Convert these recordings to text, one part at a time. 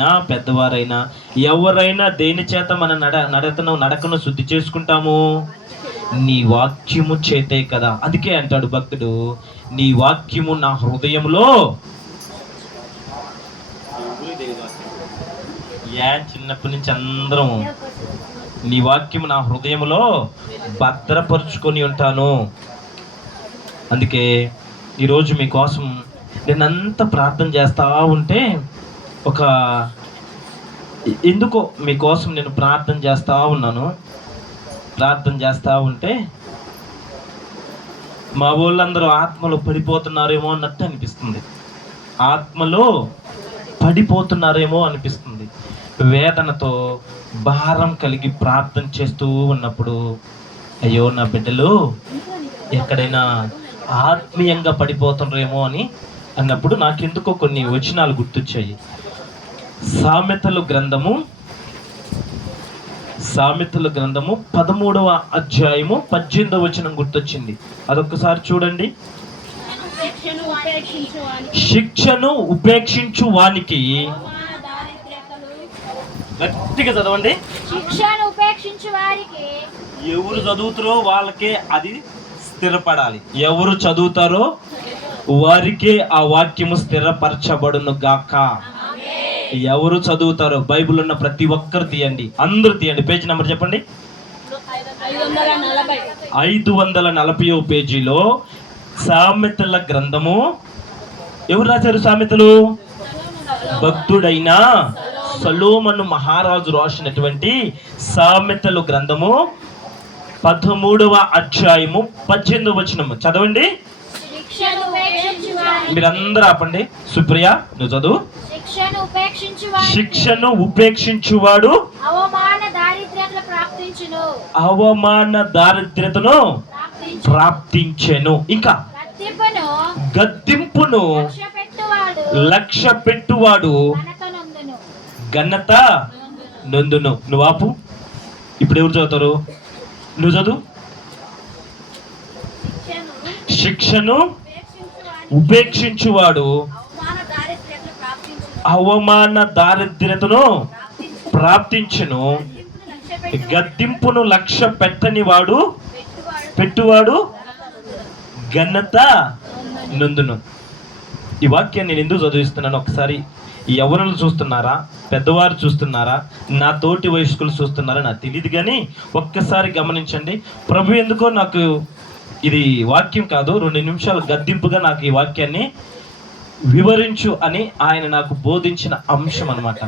పెద్దవారైనా ఎవరైనా దేని చేత మన నడకను శుద్ధి చేసుకుంటాము? నీ వాక్యము చేతే కదా. అందుకే అంటాడు భక్తుడు, నీ వాక్యము నా హృదయంలో. చిన్నప్పటి నుంచి అందరం నీ వాక్యము నా హృదయంలో భద్రపరుచుకొని ఉంటాను. అందుకే ఈరోజు మీకోసం నేనంతా ప్రార్థన చేస్తా ఉంటే, ఎందుకో మీకోసం నేను ప్రార్థన చేస్తూ ఉంటే మా వాళ్ళందరూ ఆత్మలో పడిపోతున్నారేమో అన్నట్టు అనిపిస్తుంది. ఆత్మలో పడిపోతున్నారేమో అనిపిస్తుంది. వేదనతో భారం కలిగి ప్రార్థన చేస్తూ ఉన్నప్పుడు, అయ్యో నా బిడ్డలు ఎక్కడైనా ఆత్మీయంగా పడిపోతున్నారేమో అన్నప్పుడు నాకెందుకో కొన్ని వచనాలు గుర్తొచ్చాయి. సామెతల గ్రంథము 13వ అధ్యాయము 18వ వచనం గుర్తొచ్చింది. అదొక్కసారి చూడండి. శిక్షను ఉపేక్షించు వానికి, గట్టిగా చదవండి. శిక్షను ఉపేక్షించు వారికి, ఎవరు చదువుతారో వాళ్ళకే అది స్థిరపడాలి. ఎవరు చదువుతారో వారికే ఆ వాక్యము స్థిరపరచబడును గాక. ఎవరు చదువుతారో బైబిల్ ఉన్న ప్రతి ఒక్కరు తీయండి, అందరూ తీయండి. పేజీ నెంబర్ చెప్పండి. 540వ పేజీలో సామెతల గ్రంథము. ఎవరు రాశారు సామెతలు? భక్తుడైన సొలొమోను మహారాజు రాసినటువంటి సామెతలు గ్రంథము 13వ అధ్యాయము 18వ వచనము చదవండి. మీరందరూ ఆపండి. సుప్రియ నువ్వు చదువు. శిక్షను ఉపేక్షించువాడు అవమాన దారిద్ర్యతను ప్రాప్తించెను. ఇంకా గద్దింపును లక్ష్య పెట్టువాడు ఘనత నొందును. నువ్వు ఆపు. ఇప్పుడు ఎవరు చదువుతారు? నువ్వు చదువు. శిక్షను ఉపేక్షించువాడు అవమాన దారిద్ర్యతను ప్రాప్తించును, గద్దింపును లక్ష్య పెట్టువాడు ఘనత నొందును. ఈ వాక్యాన్ని నేను ఎందుకు చదివిస్తున్నాను? ఒకసారి యవ్వనులు చూస్తున్నారా, పెద్దవారు చూస్తున్నారా, నా తోటి వయస్కులు చూస్తున్నారా నాకు తెలియదు, కానీ ఒక్కసారి గమనించండి. ప్రభు ఎందుకో నాకు ఇది వాక్యం కాదు, 2 నిమిషాలు గద్దింపుగా నాకు ఈ వాక్యాన్ని వివరించు అని ఆయన నాకు బోధించిన అంశం అన్నమాట.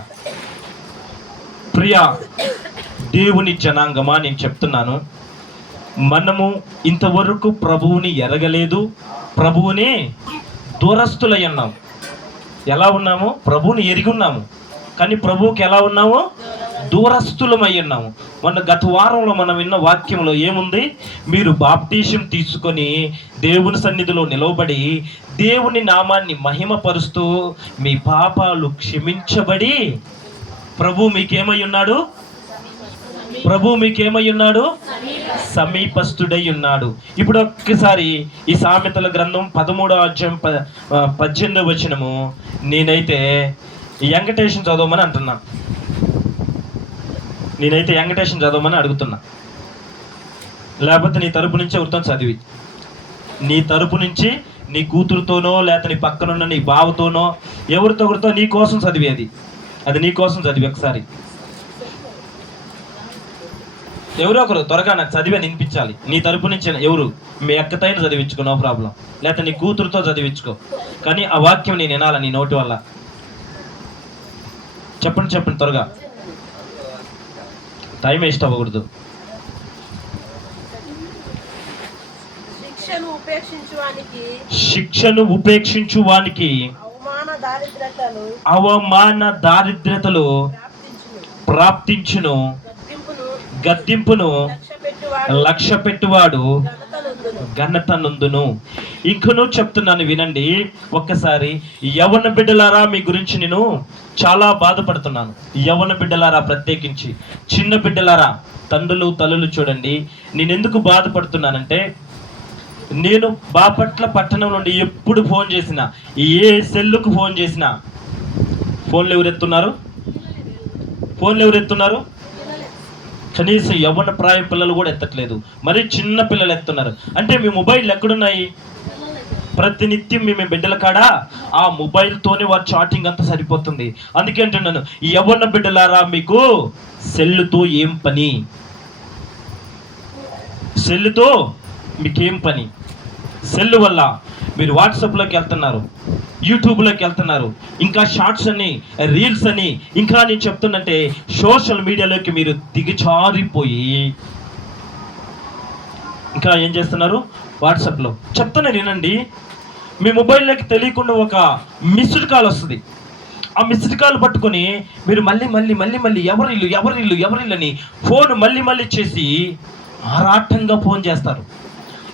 ప్రియా దేవుని జనాంగమా, నేను చెప్తున్నాను, మనము ఇంతవరకు ప్రభువుని ఎరగలేదు, ప్రభువుని దూరస్తులై ఉన్నాము. ఎలా ఉన్నాము? ప్రభువుని ఎరిగి ఉన్నాము, కానీ ప్రభువుకి ఎలా ఉన్నాము? దూరస్తులమై ఉన్నాము. గత వారంలో మనం విన్న వాక్యంలో ఏముంది? మీరు బాప్టిజం తీసుకొని దేవుని సన్నిధిలో నిలవబడి దేవుని నామాన్ని మహిమపరుస్తూ మీ పాపాలు క్షమించబడి ప్రభు మీకేమై ఉన్నాడు? సమీపస్తుడై ఉన్నాడు. ఇప్పుడు ఒక్కసారి ఈ సామెతల గ్రంథం 13వ అధ్యాయం 18వ వచనము నేనైతే వెంకటేశం చదవమని అంటున్నా. నేనైతే వెంకటేశం చదవమని అడుగుతున్నా. లేకపోతే నీ తరపు నుంచి ఎవరితో చదివి, నీ తరపు నుంచి నీ కూతురుతోనో లేకపోతే నీ పక్కనున్న నీ బావతోనో ఎవరితో ఒకరితో నీ కోసం చదివి, అది నీ కోసం చదివి. ఒకసారి ఎవరో ఒకరు త్వరగా నాకు చదివి వినిపించాలి. నీ తరపు నుంచి ఎవరు, మీ అక్కతైనా చదివించుకో, నో ప్రాబ్లం. లేకపోతే నీ కూతురుతో చదివించుకో, కానీ ఆ వాక్యం నేను వినాలి నీ నోటి వల్ల. చెప్పండి త్వరగా, టైం వేస్ట్ అవ్వకూడదు. శిక్షను ఉపేక్షించు వానికి అవమాన దారిద్ర్యతలు ప్రాప్తించును, గద్దింపును లక్ష్య పెట్టువాడు ఘనత నొందును. ఇంకనూ చెప్తున్నాను వినండి ఒక్కసారి. యవ్వన బిడ్డలారా, మీ గురించి నేను చాలా బాధపడుతున్నాను. యవ్వన బిడ్డలారా, ప్రత్యేకించి చిన్న బిడ్డలారా, తండ్రులు తల్లులు చూడండి, నేను ఎందుకు బాధపడుతున్నానంటే, నేను బాపట్ల పట్టణం నుండి ఎప్పుడు ఫోన్ చేసినా, ఏ సెల్లుకు ఫోన్ చేసినా, ఫోన్లు ఎవరు ఎత్తున్నారు? ఫోన్లు ఎవరు ఎత్తున్నారు? కనీసం యవ్వన ప్రాయ పిల్లలు కూడా ఎత్తట్లేదు, మరి చిన్న పిల్లలు ఎత్తున్నారు. అంటే మీ మొబైల్ ఎక్కడున్నాయి? ప్రతినిత్యం మీ బిడ్డల కాడ ఆ మొబైల్తోనే వారు చాటింగ్ అంతా సరిపోతుంది. అందుకే అంటున్నాను, యవ్వన బిడ్డలారా, మీకు సెల్లుతో ఏం పని? సెల్లుతో మీకేం పని? సెల్ వల్ల మీరు వాట్సాప్లోకి వెళ్తున్నారు, యూట్యూబ్లోకి వెళ్తున్నారు, ఇంకా షార్ట్స్ అని, రీల్స్ అని, ఇంకా నేను చెప్తున్నంటే సోషల్ మీడియాలోకి మీరు దిగజారిపోయి ఇంకా ఏం చేస్తున్నారు? వాట్సాప్లో చెప్తాను వినండి. మీ మొబైల్లోకి తెలియకుండా ఒక మిస్డ్ కాల్ వస్తుంది. ఆ మిస్డ్ కాల్ పట్టుకొని మీరు మళ్ళీ ఎవరిల్లు అని ఫోన్ మళ్ళీ చేసి ఆరాటంగా ఫోన్ చేస్తారు.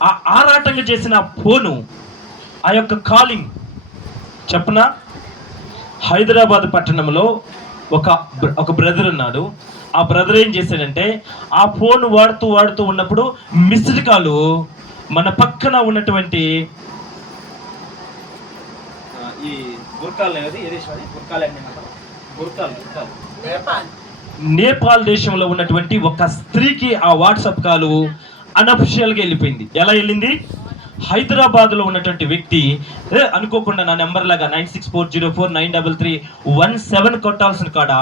ఆ ఆరాటంగా చేసిన ఫోను, ఆ యొక్క కాలింగ్ చెప్పనా, హైదరాబాద్ పట్టణంలో ఒక బ్రదర్ ఉన్నాడు. ఆ బ్రదర్ ఏం చేశాడంటే, ఆ ఫోన్ వాడుతూ ఉన్నప్పుడు మిస్డ్ కాలు మన పక్కన ఉన్నటువంటి ఈ నేపాల్ దేశంలో ఉన్నటువంటి ఒక స్త్రీకి ఆ వాట్సాప్ కాలు అన్అఫిషియల్గా వెళ్ళిపోయింది. ఎలా వెళ్ళింది? హైదరాబాద్లో ఉన్నటువంటి వ్యక్తి అనుకోకుండా నా నెంబర్ లాగా 9640493317 కొట్టాల్సిన కాడ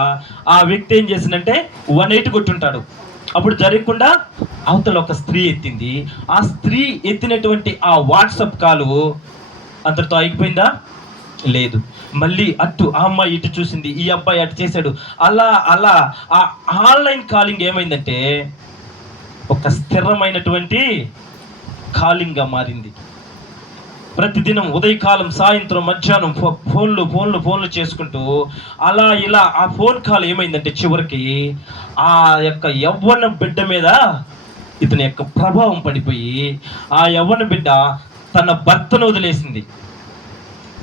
ఆ వ్యక్తి ఏం చేసిందంటే 18 కొట్టుంటాడు. అప్పుడు జరగకుండా అవతల ఒక స్త్రీ ఎత్తింది. ఆ స్త్రీ ఎత్తినటువంటి ఆ వాట్సాప్ కాలు అంతటితో అయిపోయిందా? లేదు. మళ్ళీ అటు ఆ అమ్మాయి ఇటు చూసింది, ఈ అబ్బాయి అటు చేశాడు. అలా ఆ ఆన్లైన్ కాలింగ్ ఏమైందంటే ఒక స్థిరమైనటువంటి కాలింగ్గా మారింది. ప్రతిదినం ఉదయకాలం, సాయంత్రం, మధ్యాహ్నం ఫోన్లు చేసుకుంటూ అలా ఇలా ఆ ఫోన్ కాల్ ఏమైందంటే చివరికి ఆ యొక్క యవ్వన బిడ్డ మీద ఇతని యొక్క ప్రభావం పడిపోయి ఆ యవ్వన బిడ్డ తన భర్తను వదిలేసింది.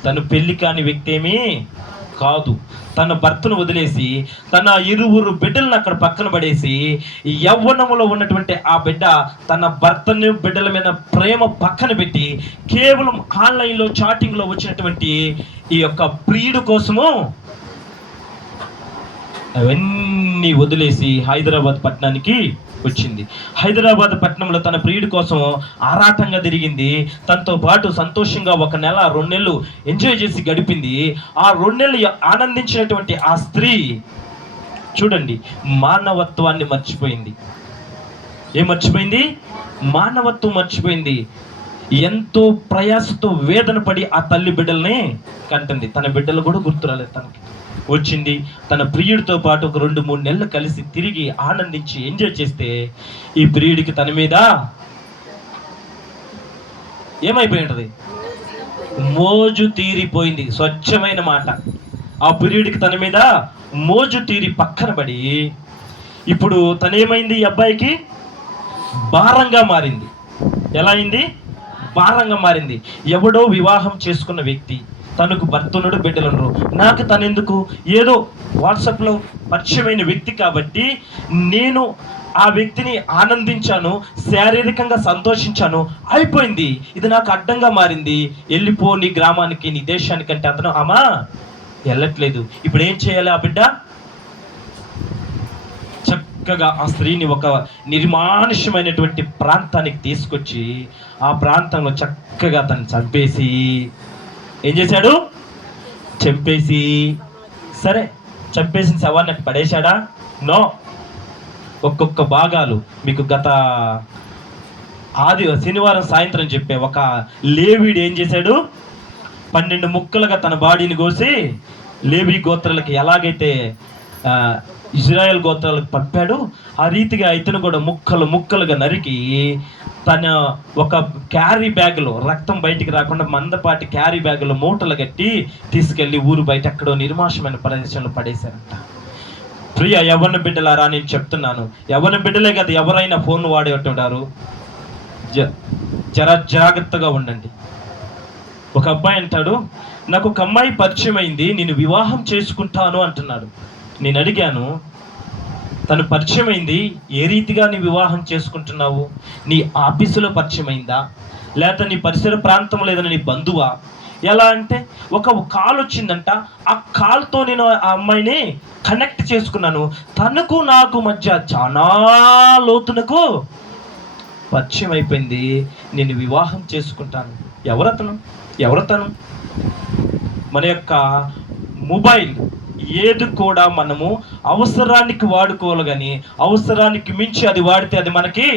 తను పెళ్లి కాని వ్యక్తి ఏమీ కాదు. తన భర్తను వదిలేసి తన 2 బిడ్డలను అక్కడ పక్కన పడేసి యవ్వనములో ఉన్నటువంటి ఆ బిడ్డ తన భర్తని బిడ్డల మీద ప్రేమ పక్కన పెట్టి కేవలం ఆన్లైన్లో చాటింగ్లో వచ్చినటువంటి ఈ యొక్క ప్రియుడు కోసము అవన్నీ వదిలేసి హైదరాబాద్ పట్టణానికి వచ్చింది. హైదరాబాద్ పట్టణంలో తన ప్రియుడి కోసం ఆరాటంగా తిరిగింది. తనతో పాటు సంతోషంగా 1 నెల 2 నెలలు ఎంజాయ్ చేసి గడిపింది. ఆ 2 నెలలు ఆనందించినటువంటి ఆ స్త్రీ చూడండి, మానవత్వాన్ని మర్చిపోయింది. ఏం మర్చిపోయింది? మానవత్వం మర్చిపోయింది. ఎంతో ప్రయాసతో వేదన పడి ఆ తల్లి బిడ్డల్ని కంటుంది. తన బిడ్డలు కూడా గుర్తురాలేదు. తనకి వచ్చింది. తన ప్రియుడితో పాటు ఒక 2-3 నెలలు కలిసి తిరిగి ఆనందించి ఎంజాయ్ చేస్తే ఈ ప్రియుడికి తన మీద ఏమైపోయి ఉంటుంది? మోజు తీరిపోయింది. స్వచ్ఛమైన మాట. ఆ ప్రియుడికి తన మీద మోజు తీరి పక్కన పడి ఇప్పుడు తనేమైంది? ఈ అబ్బాయికి భారంగా మారింది. ఎలా అయింది? భారంగా మారింది. ఎవడో వివాహం చేసుకున్న వ్యక్తి, తనకు భర్తనుడు, బిడ్డలుండరు, నాకు తనెందుకు, ఏదో వాట్సాప్లో పరిచయమైన వ్యక్తి కాబట్టి నేను ఆ వ్యక్తిని ఆనందించాను, శారీరకంగా సంతోషించాను, అయిపోయింది. ఇది నాకు అడ్డంగా మారింది. వెళ్ళిపో నీ గ్రామానికి, నీ దేశానికి అంటే అతను అమ్మా వెళ్ళట్లేదు. ఇప్పుడు ఏం చేయాలి? ఆ బిడ్డ చక్కగా ఆ స్త్రీని ఒక నిర్మానుష్యమైనటువంటి ప్రాంతానికి తీసుకొచ్చి ఆ ప్రాంతంలో చక్కగా తను చంపేసి ఏం చేశాడు? చంపేసి, సరే చంపేసిన శవాన్ని పడేశాడా? నో. ఒక్కొక్క భాగాలు మీకు గత శనివారం సాయంత్రం చెప్పే ఒక లేవీడు ఏం చేశాడు? 12 ముక్కలుగా తన బాడీని కోసి లేవీ గోత్రాలకి ఎలాగైతే ఇజ్రాయెల్ గోత్రాలకు పంపాడు, ఆ రీతిగా ఇతను కూడా ముక్కలుగా నరికి తన ఒక క్యారీ బ్యాగ్లో, రక్తం బయటికి రాకుండా మందపాటి క్యారీ బ్యాగ్లో మూటలు కట్టి తీసుకెళ్ళి ఊరు బయట ఎక్కడో నిర్మాషమైన ప్రదేశంలో పడేశారంట. ప్రియ యవ్వన బిడ్డలారా, నేను చెప్తున్నాను, యవ్వన బిడ్డలే కదా ఎవరైనా ఫోన్ వాడేటుంటారు. జాగ్రత్తగా ఉండండి. ఒక అబ్బాయి అంటాడు, నాకు ఒక అమ్మాయి పరిచయం అయింది, నేను వివాహం చేసుకుంటాను అంటున్నాడు. నేను అడిగాను, తను పరిచయం అయింది, ఏ రీతిగా నీ వివాహం చేసుకుంటున్నావు? నీ ఆఫీసులో పరిచయం అయిందా, లేకపోతే నీ పరిసర ప్రాంతంలో ఏదైనా నీ బంధువా, ఎలా అంటే ఒక కాల్ వచ్చిందంట, ఆ కాల్తో నేను ఆ అమ్మాయిని కనెక్ట్ చేసుకున్నాను. తనకు నాకు మధ్య చాలా లోతునకు పరిచయం అయిపోయింది. నేను వివాహం చేసుకుంటాను. ఎవరతను? మన యొక్క మొబైల్. ఏది కూడా మనము అవసరానికి వాడుకోవాలి, కానీ అవసరానికి మించి అది వాడితే అది మనకి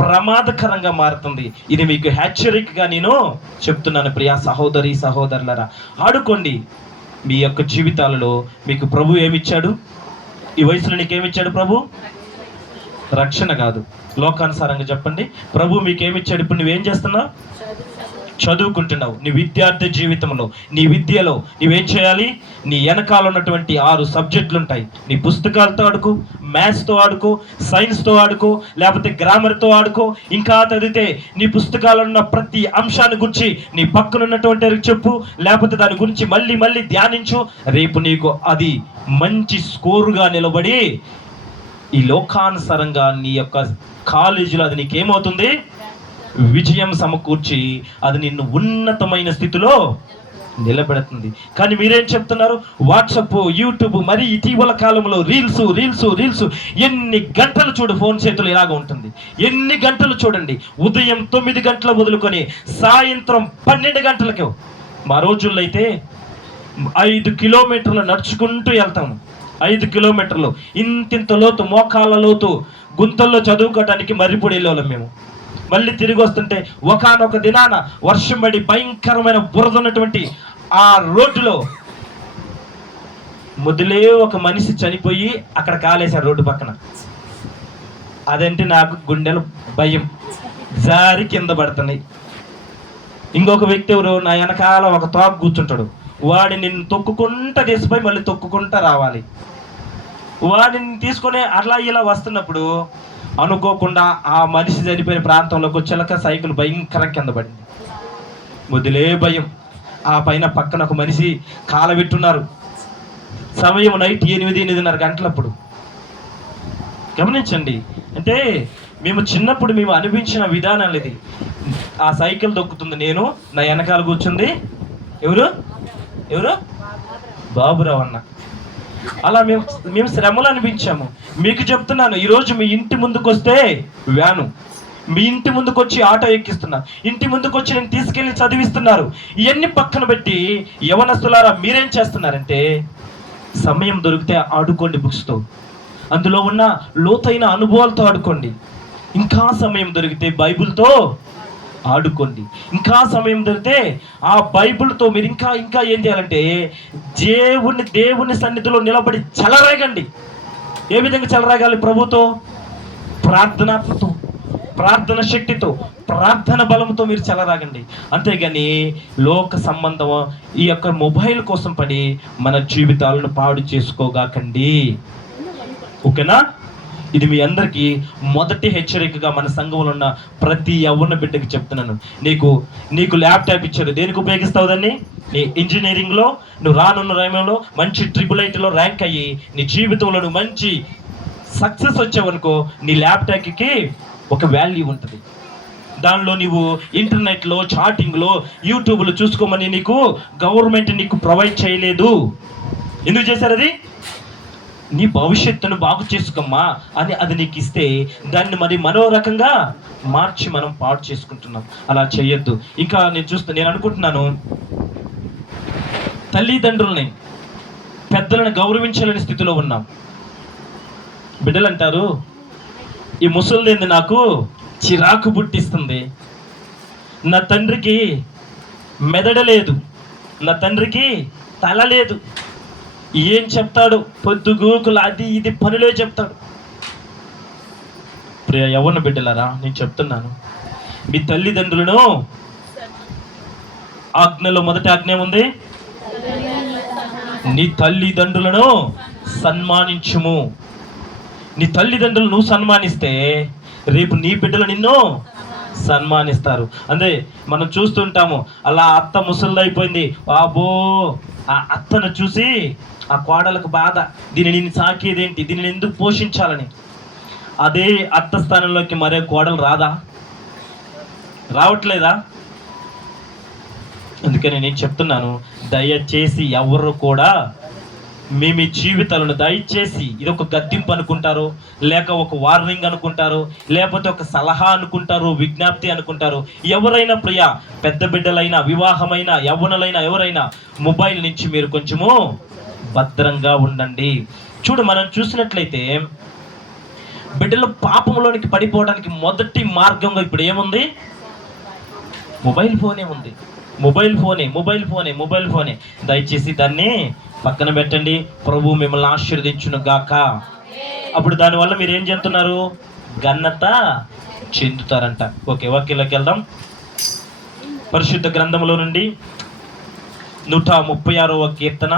ప్రమాదకరంగా మారుతుంది. ఇది మీకు హెచ్చరికగా నేను చెప్తున్నాను. ప్రియా సహోదరి సహోదరులారా, ఆడుకోండి. మీ యొక్క జీవితాలలో మీకు ప్రభు ఏమిచ్చాడు? ఈ వయసులో నీకేమిచ్చాడు ప్రభు? రక్షణ కాదు, లోకానుసారంగా చెప్పండి. ప్రభు మీకేమిచ్చాడు? ఇప్పుడు నువ్వేం చేస్తున్నావు? చదువుకుంటున్నావు. నీ విద్యార్థి జీవితంలో, నీ విద్యలో నువ్వేం చేయాలి? నీ వెనకాల ఉన్నటువంటి 6 సబ్జెక్టులు ఉంటాయి. నీ పుస్తకాలతో ఆడుకో, మ్యాథ్స్తో ఆడుకో, సైన్స్తో ఆడుకో, లేకపోతే గ్రామర్తో ఆడుకో. ఇంకా చదివితే నీ పుస్తకాల్లో ఉన్న ప్రతి అంశాన్ని గురించి నీ పక్కన ఉన్నటువంటి వారికి చెప్పు, లేకపోతే దాని గురించి మళ్ళీ మళ్ళీ ధ్యానించు. రేపు నీకు అది మంచి స్కోరుగా నిలబడి ఈ లోకానుసారంగా నీ యొక్క కాలేజీలో అది నీకేమవుతుంది? విజయం సమకూర్చి అది నిన్ను ఉన్నతమైన స్థితిలో నిలబెడుతుంది. కానీ మీరేం చెప్తున్నారు? వాట్సప్, యూట్యూబ్, మరి ఇటీవల కాలంలో రీల్స్. ఎన్ని గంటలు చూడు, ఫోన్ చేతులు ఇలాగ ఉంటుంది. ఎన్ని గంటలు చూడండి. ఉదయం 9 గంటల మొదలుకొని సాయంత్రం 12 గంటలకు. మా రోజుల్లో అయితే 5 కిలోమీటర్లు నడుచుకుంటూ వెళ్తాము. 5 కిలోమీటర్లు ఇంతింత లోతు, మోకాళ్ళ లోతు గుంతల్లో చదువుకోవడానికి మర్రిపొడి వెళ్ళేవాళ్ళం మేము. మళ్ళీ తిరిగి వస్తుంటే ఒకానొక దినాన వర్షం పడి భయంకరమైన బురద ఉన్నటువంటి ఆ రోడ్డులో మొదలే ఒక మనిషి చనిపోయి అక్కడ కాలేశారు రోడ్డు పక్కన. అదంటే నాకు గుండెలు భయం, జారి కింద పడుతున్నాయి. ఇంకొక వ్యక్తి ఎవరు నా వెనకాల ఒక తోక కూర్చుంటాడు. వాడిని నిన్ను తొక్కుకుంటా తీసిపోయి మళ్ళీ తొక్కుకుంటా రావాలి. వాడిని తీసుకొని అలా ఇలా వస్తున్నప్పుడు అనుకోకుండా ఆ మనిషి చనిపోయిన ప్రాంతంలోకి చిలక సైకిల్ భయంకరం కింద పడింది. మొదలే భయం. ఆ పైన పక్కన ఒక మనిషి కాలబెట్టున్నారు. సమయం నైట్ 8-8:30 గంటలప్పుడు. గమనించండి. అంటే మేము చిన్నప్పుడు మేము అనిపించిన విధానాలు ఇది. ఆ సైకిల్ దొక్కుతుంది, నేను నా వెనకాల కూర్చుంది ఎవరు? బాబురావు అన్న. అలా మేము శ్రమలు అనిపించాము. మీకు చెప్తున్నాను, ఈరోజు మీ ఇంటి ముందుకు వస్తే వ్యాను, మీ ఇంటి ముందుకు వచ్చి ఆటో ఎక్కిస్తున్నా, ఇంటి ముందుకు వచ్చి నేను తీసుకెళ్ళి చదివిస్తున్నారు. ఇవన్నీ పక్కన పెట్టి యవనస్తులారా మీరేం చేస్తున్నారంటే, సమయం దొరికితే ఆడుకోండి బుక్స్తో, అందులో ఉన్న లోతైన అనుభవాలతో ఆడుకోండి. ఇంకా సమయం దొరికితే బైబిల్తో ఆడుకోండి. ఇంకా సమయం దొరికితే ఆ బైబిల్తో మీరు ఇంకా ఏం చేయాలంటే దేవుని సన్నిధిలో నిలబడి చెలరేగండి. ఏ విధంగా చెలరేగాలి? ప్రభుతో, ప్రార్థనతో, ప్రార్థన శక్తితో, ప్రార్థన బలంతో మీరు చెలరాగండి. అంతేగాని లోక సంబంధం ఈ యొక్క మొబైల్ కోసం పడి మన జీవితాలను పాడు చేసుకోగాకండి. ఓకేనా? ఇది మీ అందరికీ మొదటి హెచ్చరికగా మన సంఘంలో ఉన్న ప్రతి యవ్వన బిడ్డకి చెప్తున్నాను. నీకు ల్యాప్టాప్ ఇచ్చారు, దేనికి ఉపయోగిస్తావు దాన్ని? నీ ఇంజనీరింగ్లో నువ్వు రానున్న రంగంలో మంచి IIIలో ర్యాంక్ అయ్యి నీ జీవితంలో నువ్వు మంచి సక్సెస్ వచ్చావనుకో, నీ ల్యాప్టాప్కి ఒక వాల్యూ ఉంటుంది. దానిలో నువ్వు ఇంటర్నెట్లో, చాటింగ్లో, యూట్యూబ్లో చూసుకోమని నీకు గవర్నమెంట్ నీకు ప్రొవైడ్ చేయలేదు. ఎందుకు చేశారు? అది నీ భవిష్యత్తును బాగు చేసుకోమ్మా అని అది నీకు ఇస్తే దాన్ని మరి మరో రకంగా మార్చి మనం పాడు చేసుకుంటున్నాం. అలా చేయొద్దు. ఇంకా నేను అనుకుంటున్నాను, తల్లిదండ్రుల్ని, పెద్దలను గౌరవించాలని స్థితిలో ఉన్నాం. బిడ్డలు అంటారు, ఈ ముసలిదేంది నాకు చిరాకు పుట్టిస్తుంది, నా తండ్రికి మెదడలేదు, నా తండ్రికి తల లేదు, ఏం చెప్తాడు పొద్దుగూకులు అది ఇది పనులే చెప్తాడు. ప్రియ యవ్వన బిడ్డలారా, నేను చెప్తున్నాను, మీ తల్లిదండ్రులను ఆజ్ఞలో మొదటి ఆజ్ఞ ఉంది, నీ తల్లిదండ్రులను సన్మానించుము. నీ తల్లిదండ్రులు నువ్వు సన్మానిస్తే రేపు నీ బిడ్డలు నిన్ను సన్మానిస్తారు. అదే మనం చూస్తుంటాము, అలా అత్త ముసలిదైపోయింది, బాబో ఆ అత్తను చూసి ఆ కోడలకు బాధ, దీనిని నేను సాకేదేంటి, దీనిని ఎందుకు పోషించాలని. అదే అత్త స్థానంలోకి మరే కోడలు రాదా? రావట్లేదా? అందుకని నేను చెప్తున్నాను, దయచేసి ఎవరు కూడా మీ జీవితాలను దయచేసి ఇది ఒక గద్దింపు అనుకుంటారు, లేక ఒక వార్నింగ్ అనుకుంటారు, లేకపోతే ఒక సలహా అనుకుంటారు, విజ్ఞప్తి అనుకుంటారు. ఎవరైనా పెద్ద బిడ్డలైనా, వివాహమైన యవ్వనులైనా, ఎవరైనా మొబైల్ నుంచి మీరు కొంచెము భద్రంగా ఉండండి. చూడు, మనం చూసినట్లయితే బిడ్డలు పాపంలోనికి పడిపోవడానికి మొదటి మార్గంగా ఇప్పుడు ఏముంది? మొబైల్ ఫోనే ఉంది. మొబైల్ ఫోనే. దయచేసి దాన్ని పక్కన పెట్టండి. ప్రభు మిమ్మల్ని ఆశీర్వదించును గాక. అప్పుడు దానివల్ల మీరు ఏం చెప్తున్నారు? ఘనత చెందుతారంట. ఓకే, వాక్యంలోకి వెళ్దాం. పరిశుద్ధ గ్రంథంలో నుండి 136వ కీర్తన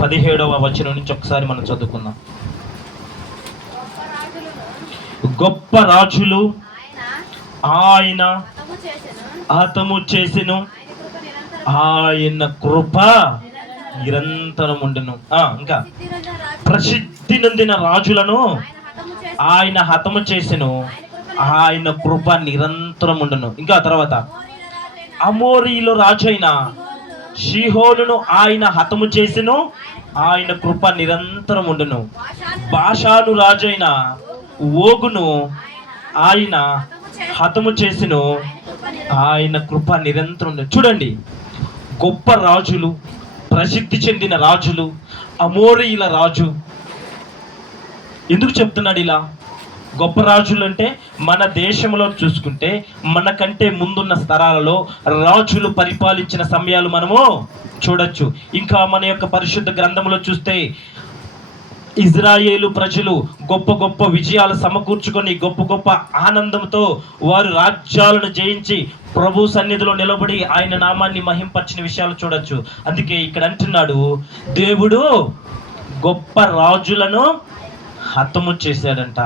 17వ వచనం నుంచి ఒకసారి మనం చదువుకుందాం. గొప్ప రాజులు ఆయన హతము చేసెను, ఆయన కృప నిరంతరం ఉండెను. ఇంకా ప్రసిద్ధి నొందిన రాజులను ఆయన హతము చేసెను, ఆయన కృప నిరంతరం ఉండెను. ఇంకా తర్వాత అమోరీలో రాజైన షీహోనును ఆయన హతము చేసెను, ఆయన కృప నిరంతరం ఉండెను. బాషాను రాజైన ఓగును ఆయన హతము చేసెను, ఆయన కృప నిరంతరం ఉండెను. చూడండి, గొప్ప రాజులు, ప్రసిద్ధి చెందిన రాజులు, అమోరీల రాజు. ఎందుకు చెప్తున్నాడు ఇలా? గొప్ప రాజులు అంటే మన దేశంలో చూసుకుంటే మనకంటే ముందున్న స్థలాలలో రాజులు పరిపాలించిన సమయాలు మనము చూడొచ్చు. ఇంకా మన యొక్క పరిశుద్ధ గ్రంథంలో చూస్తే ఇజ్రాయేలు ప్రజలు గొప్ప గొప్ప విజయాలు సమకూర్చుకొని గొప్ప ఆనందంతో వారు రాజ్యాలను జయించి ప్రభు సన్నిధిలో నిలబడి ఆయన నామాన్ని మహింపరిచిన విషయాలు చూడొచ్చు. అందుకే ఇక్కడ అంటున్నాడు, దేవుడు గొప్ప రాజులను హతము చేశాడంట,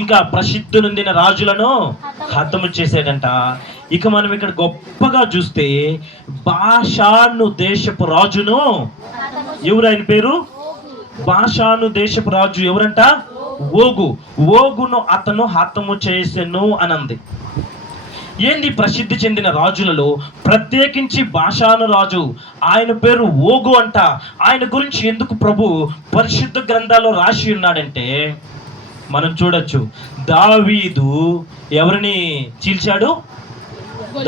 ఇంకా ప్రసిద్ధి నొందిన రాజులను హతము చేశాడంట. ఇక మనం ఇక్కడ గొప్పగా చూస్తే బాషాను దేశపు రాజును, ఎవరు ఆయన పేరు? బాషాను దేశపు రాజు ఎవరంట? ఓగును అతను హతము చేసెను అనంది. ఏంది? ప్రసిద్ధి చెందిన రాజులలో ప్రత్యేకించి బాషాను రాజు, ఆయన పేరు ఓగు అంట. ఆయన గురించి ఎందుకు ప్రభు పరిశుద్ధ గ్రంథాల్లో రాసి ఉన్నాడంటే మనం చూడొచ్చు. దావీదు ఎవరిని చీల్చాడు?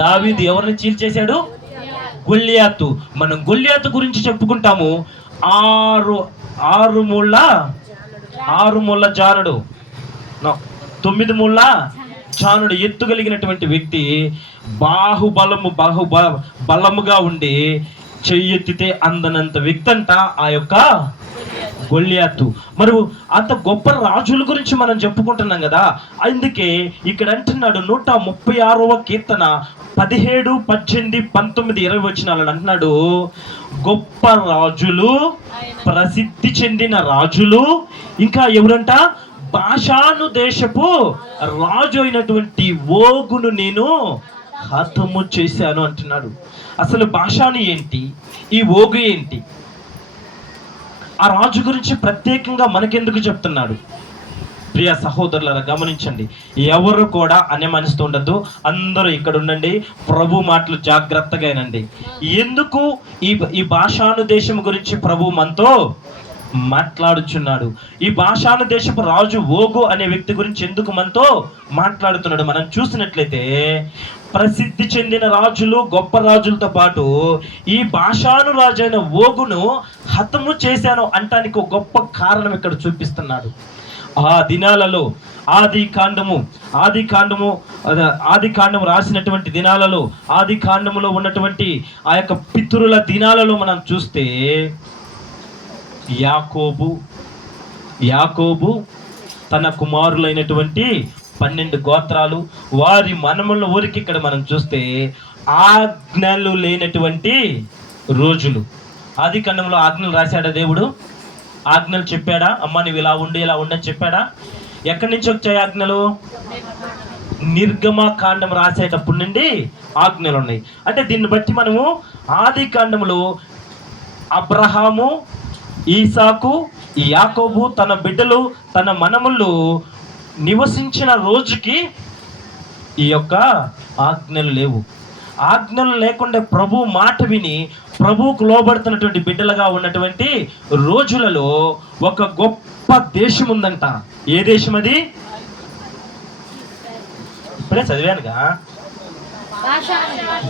దావీదు ఎవరిని చీల్చేశాడు? గొల్లియాతు. మనం గొల్లియాతు గురించి చెప్పుకుంటాము. ఆరు ముళ్ళ జానుడు, 9 ముళ్ళ చానుడు ఎత్తుగలిగినటువంటి వ్యక్తి, బలముగా ఉండి చెయ్యెత్తితే అందనంత వ్యక్తి అంట ఆ యొక్క గొల్లియాతు. మరి అంత గొప్ప రాజుల గురించి మనం చెప్పుకుంటున్నాం కదా. అందుకే ఇక్కడ అంటున్నాడు 136వ కీర్తన 17, 18, 19, 20 వచనాలు అంటున్నాడు, గొప్ప రాజులు, ప్రసిద్ధి చెందిన రాజులు, ఇంకా ఎవరంట? బాషాను దేశపు రాజు అయినటువంటి ఓగును నేను హతము చేశాను అంటున్నాడు. అసలు బాషాను ఏంటి? ఈ ఓగు ఏంటి? ఆ రాజు గురించి ప్రత్యేకంగా మనకెందుకు చెప్తున్నాడు? ప్రియ సహోదరులారా గమనించండి, ఎవరు కూడా అనే మనసుతో ఉండద్దు. అందరూ ఇక్కడ ఉండండి, ప్రభు మాటలు జాగ్రత్తగా వినండి. ఎందుకు ఈ బాషాను దేశం గురించి ప్రభు మనతో మాట్లాడుచున్నాడు? ఈ బాషాను దేశపు రాజు ఓగు అనే వ్యక్తి గురించి ఎందుకు మనతో మాట్లాడుతున్నాడు? మనం చూసినట్లయితే ప్రసిద్ధి చెందిన రాజులు, గొప్ప రాజులతో పాటు ఈ బాషాను రాజు అయిన ఓగును హతము చేశాను అంటానికి ఒక గొప్ప కారణం ఇక్కడ చూపిస్తున్నాడు. ఆ దినాలలో ఆది కాండము రాసినటువంటి దినాలలో, ఆది కాండములో ఉన్నటువంటి ఆ యొక్క పితరుల దినాలలో మనం చూస్తే యాకోబు తన కుమారులైనటువంటి 12 గోత్రాలు, వారి మనముల ఊరికి ఇక్కడ మనం చూస్తే ఆజ్ఞలు లేనటువంటి రోజులు. ఆది కాండంలో ఆజ్ఞలు రాశాడా దేవుడు? ఆజ్ఞలు చెప్పాడా? అమ్మ నువ్వు ఇలా ఉండి ఇలా ఉండని చెప్పాడా? ఎక్కడి నుంచి వచ్చాయి ఆజ్ఞలు? నిర్గమకాండం రాసేటప్పటి నుండి ఆజ్ఞలు ఉన్నాయి. అంటే దీన్ని బట్టి మనము ఆది కాండంలో అబ్రహాము, ఈసాకు, యాకోబు తన బిడ్డలు, తన మనములు నివసించిన రోజుకి ఈ యొక్క ఆజ్ఞలు లేవు. ఆజ్ఞలు లేకుండా ప్రభు మాట విని ప్రభువుకు లోబడుతున్నటువంటి బిడ్డలుగా ఉన్నటువంటి రోజులలో ఒక గొప్ప దేశం ఉందంట. ఏ దేశం అది? ఇప్పుడే చదివానుగా,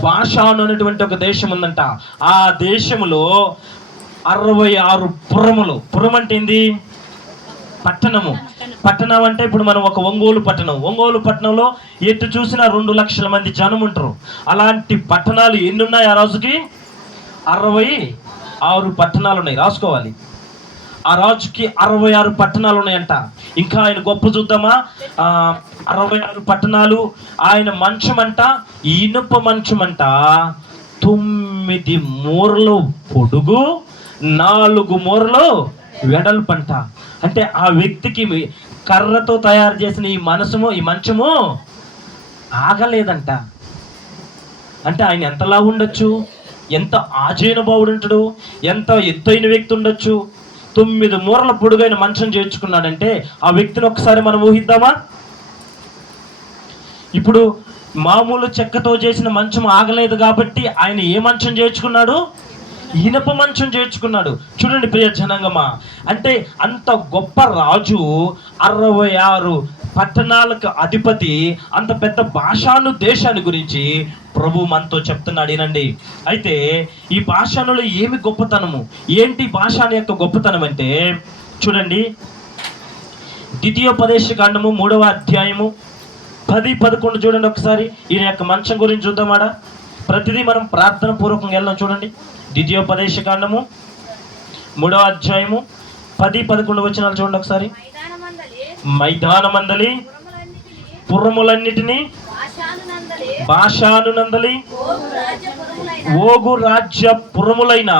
బాషాను అనేటువంటి ఒక దేశం ఉందంట. ఆ దేశములో 66 పురములు. పురం అంటే ఏంది? పట్టణము. పట్టణం అంటే ఇప్పుడు మనం ఒక ఒంగోలు పట్టణంలో ఎటు చూసినా 2 లక్షల మంది జనం ఉంటారు. అలాంటి పట్టణాలు ఎన్ని ఉన్నాయి ఆ రోజుకి? 66 పట్టణాలు ఉన్నాయి. రాసుకోవాలి. ఆ రాజుకి 66 పట్టణాలు ఉన్నాయంట. ఇంకా ఆయన గొప్ప చూద్దామా? 66 పట్టణాలు. ఆయన మంచమంట, ఇనుప మంచమంట, 9 మూరలు పొడుగు, 4 మూరలు వెడల్పంట. అంటే ఆ వ్యక్తికి కర్రతో తయారు చేసిన ఈ మంచము ఆగలేదంట. అంటే ఆయన ఎంతలా ఉండొచ్చు, ఎంత ఆజీనుభావుడు ఉంటాడు, ఎంత ఎత్తైన వ్యక్తి ఉండొచ్చు. 9 మూరల పొడుగైన మంచం చేర్చుకున్నాడంటే ఆ వ్యక్తిని ఒకసారి మనం ఊహిద్దామా? ఇప్పుడు మామూలు చెక్కతో చేసిన మంచం ఆగలేదు కాబట్టి ఆయన ఏ మంచం చేర్చుకున్నాడు? ఇనుప మంచం చేర్చుకున్నాడు. చూడండి ప్రియ జనాంగమా, అంటే అంత గొప్ప రాజు, 66 పట్టణాలకు అధిపతి, అంత పెద్ద బాషాను దేశాన్ని గురించి ప్రభు మనతో చెప్తున్నాడు. వినండి. అయితే ఈ బాషానులో ఏమి గొప్పతనము, ఏంటి బాషాను యొక్క గొప్పతనం అంటే చూడండి. ద్వితీయోపదేశకాండము 3వ అధ్యాయము 10-11 చూడండి ఒకసారి. ఈయన యొక్క మంచం గురించి చూద్దామాడ. ప్రతిదీ మనం ప్రార్థన పూర్వకంగా వెళ్దాం. చూడండి, ద్వితీయోపదేశకాండము 3వ అధ్యాయము 10-11 వచనాలు చూడండి ఒకసారి. మైదానమందలి పురములన్నిటినీ బాషాను నందలి ఓగు రాజ్య పురములైన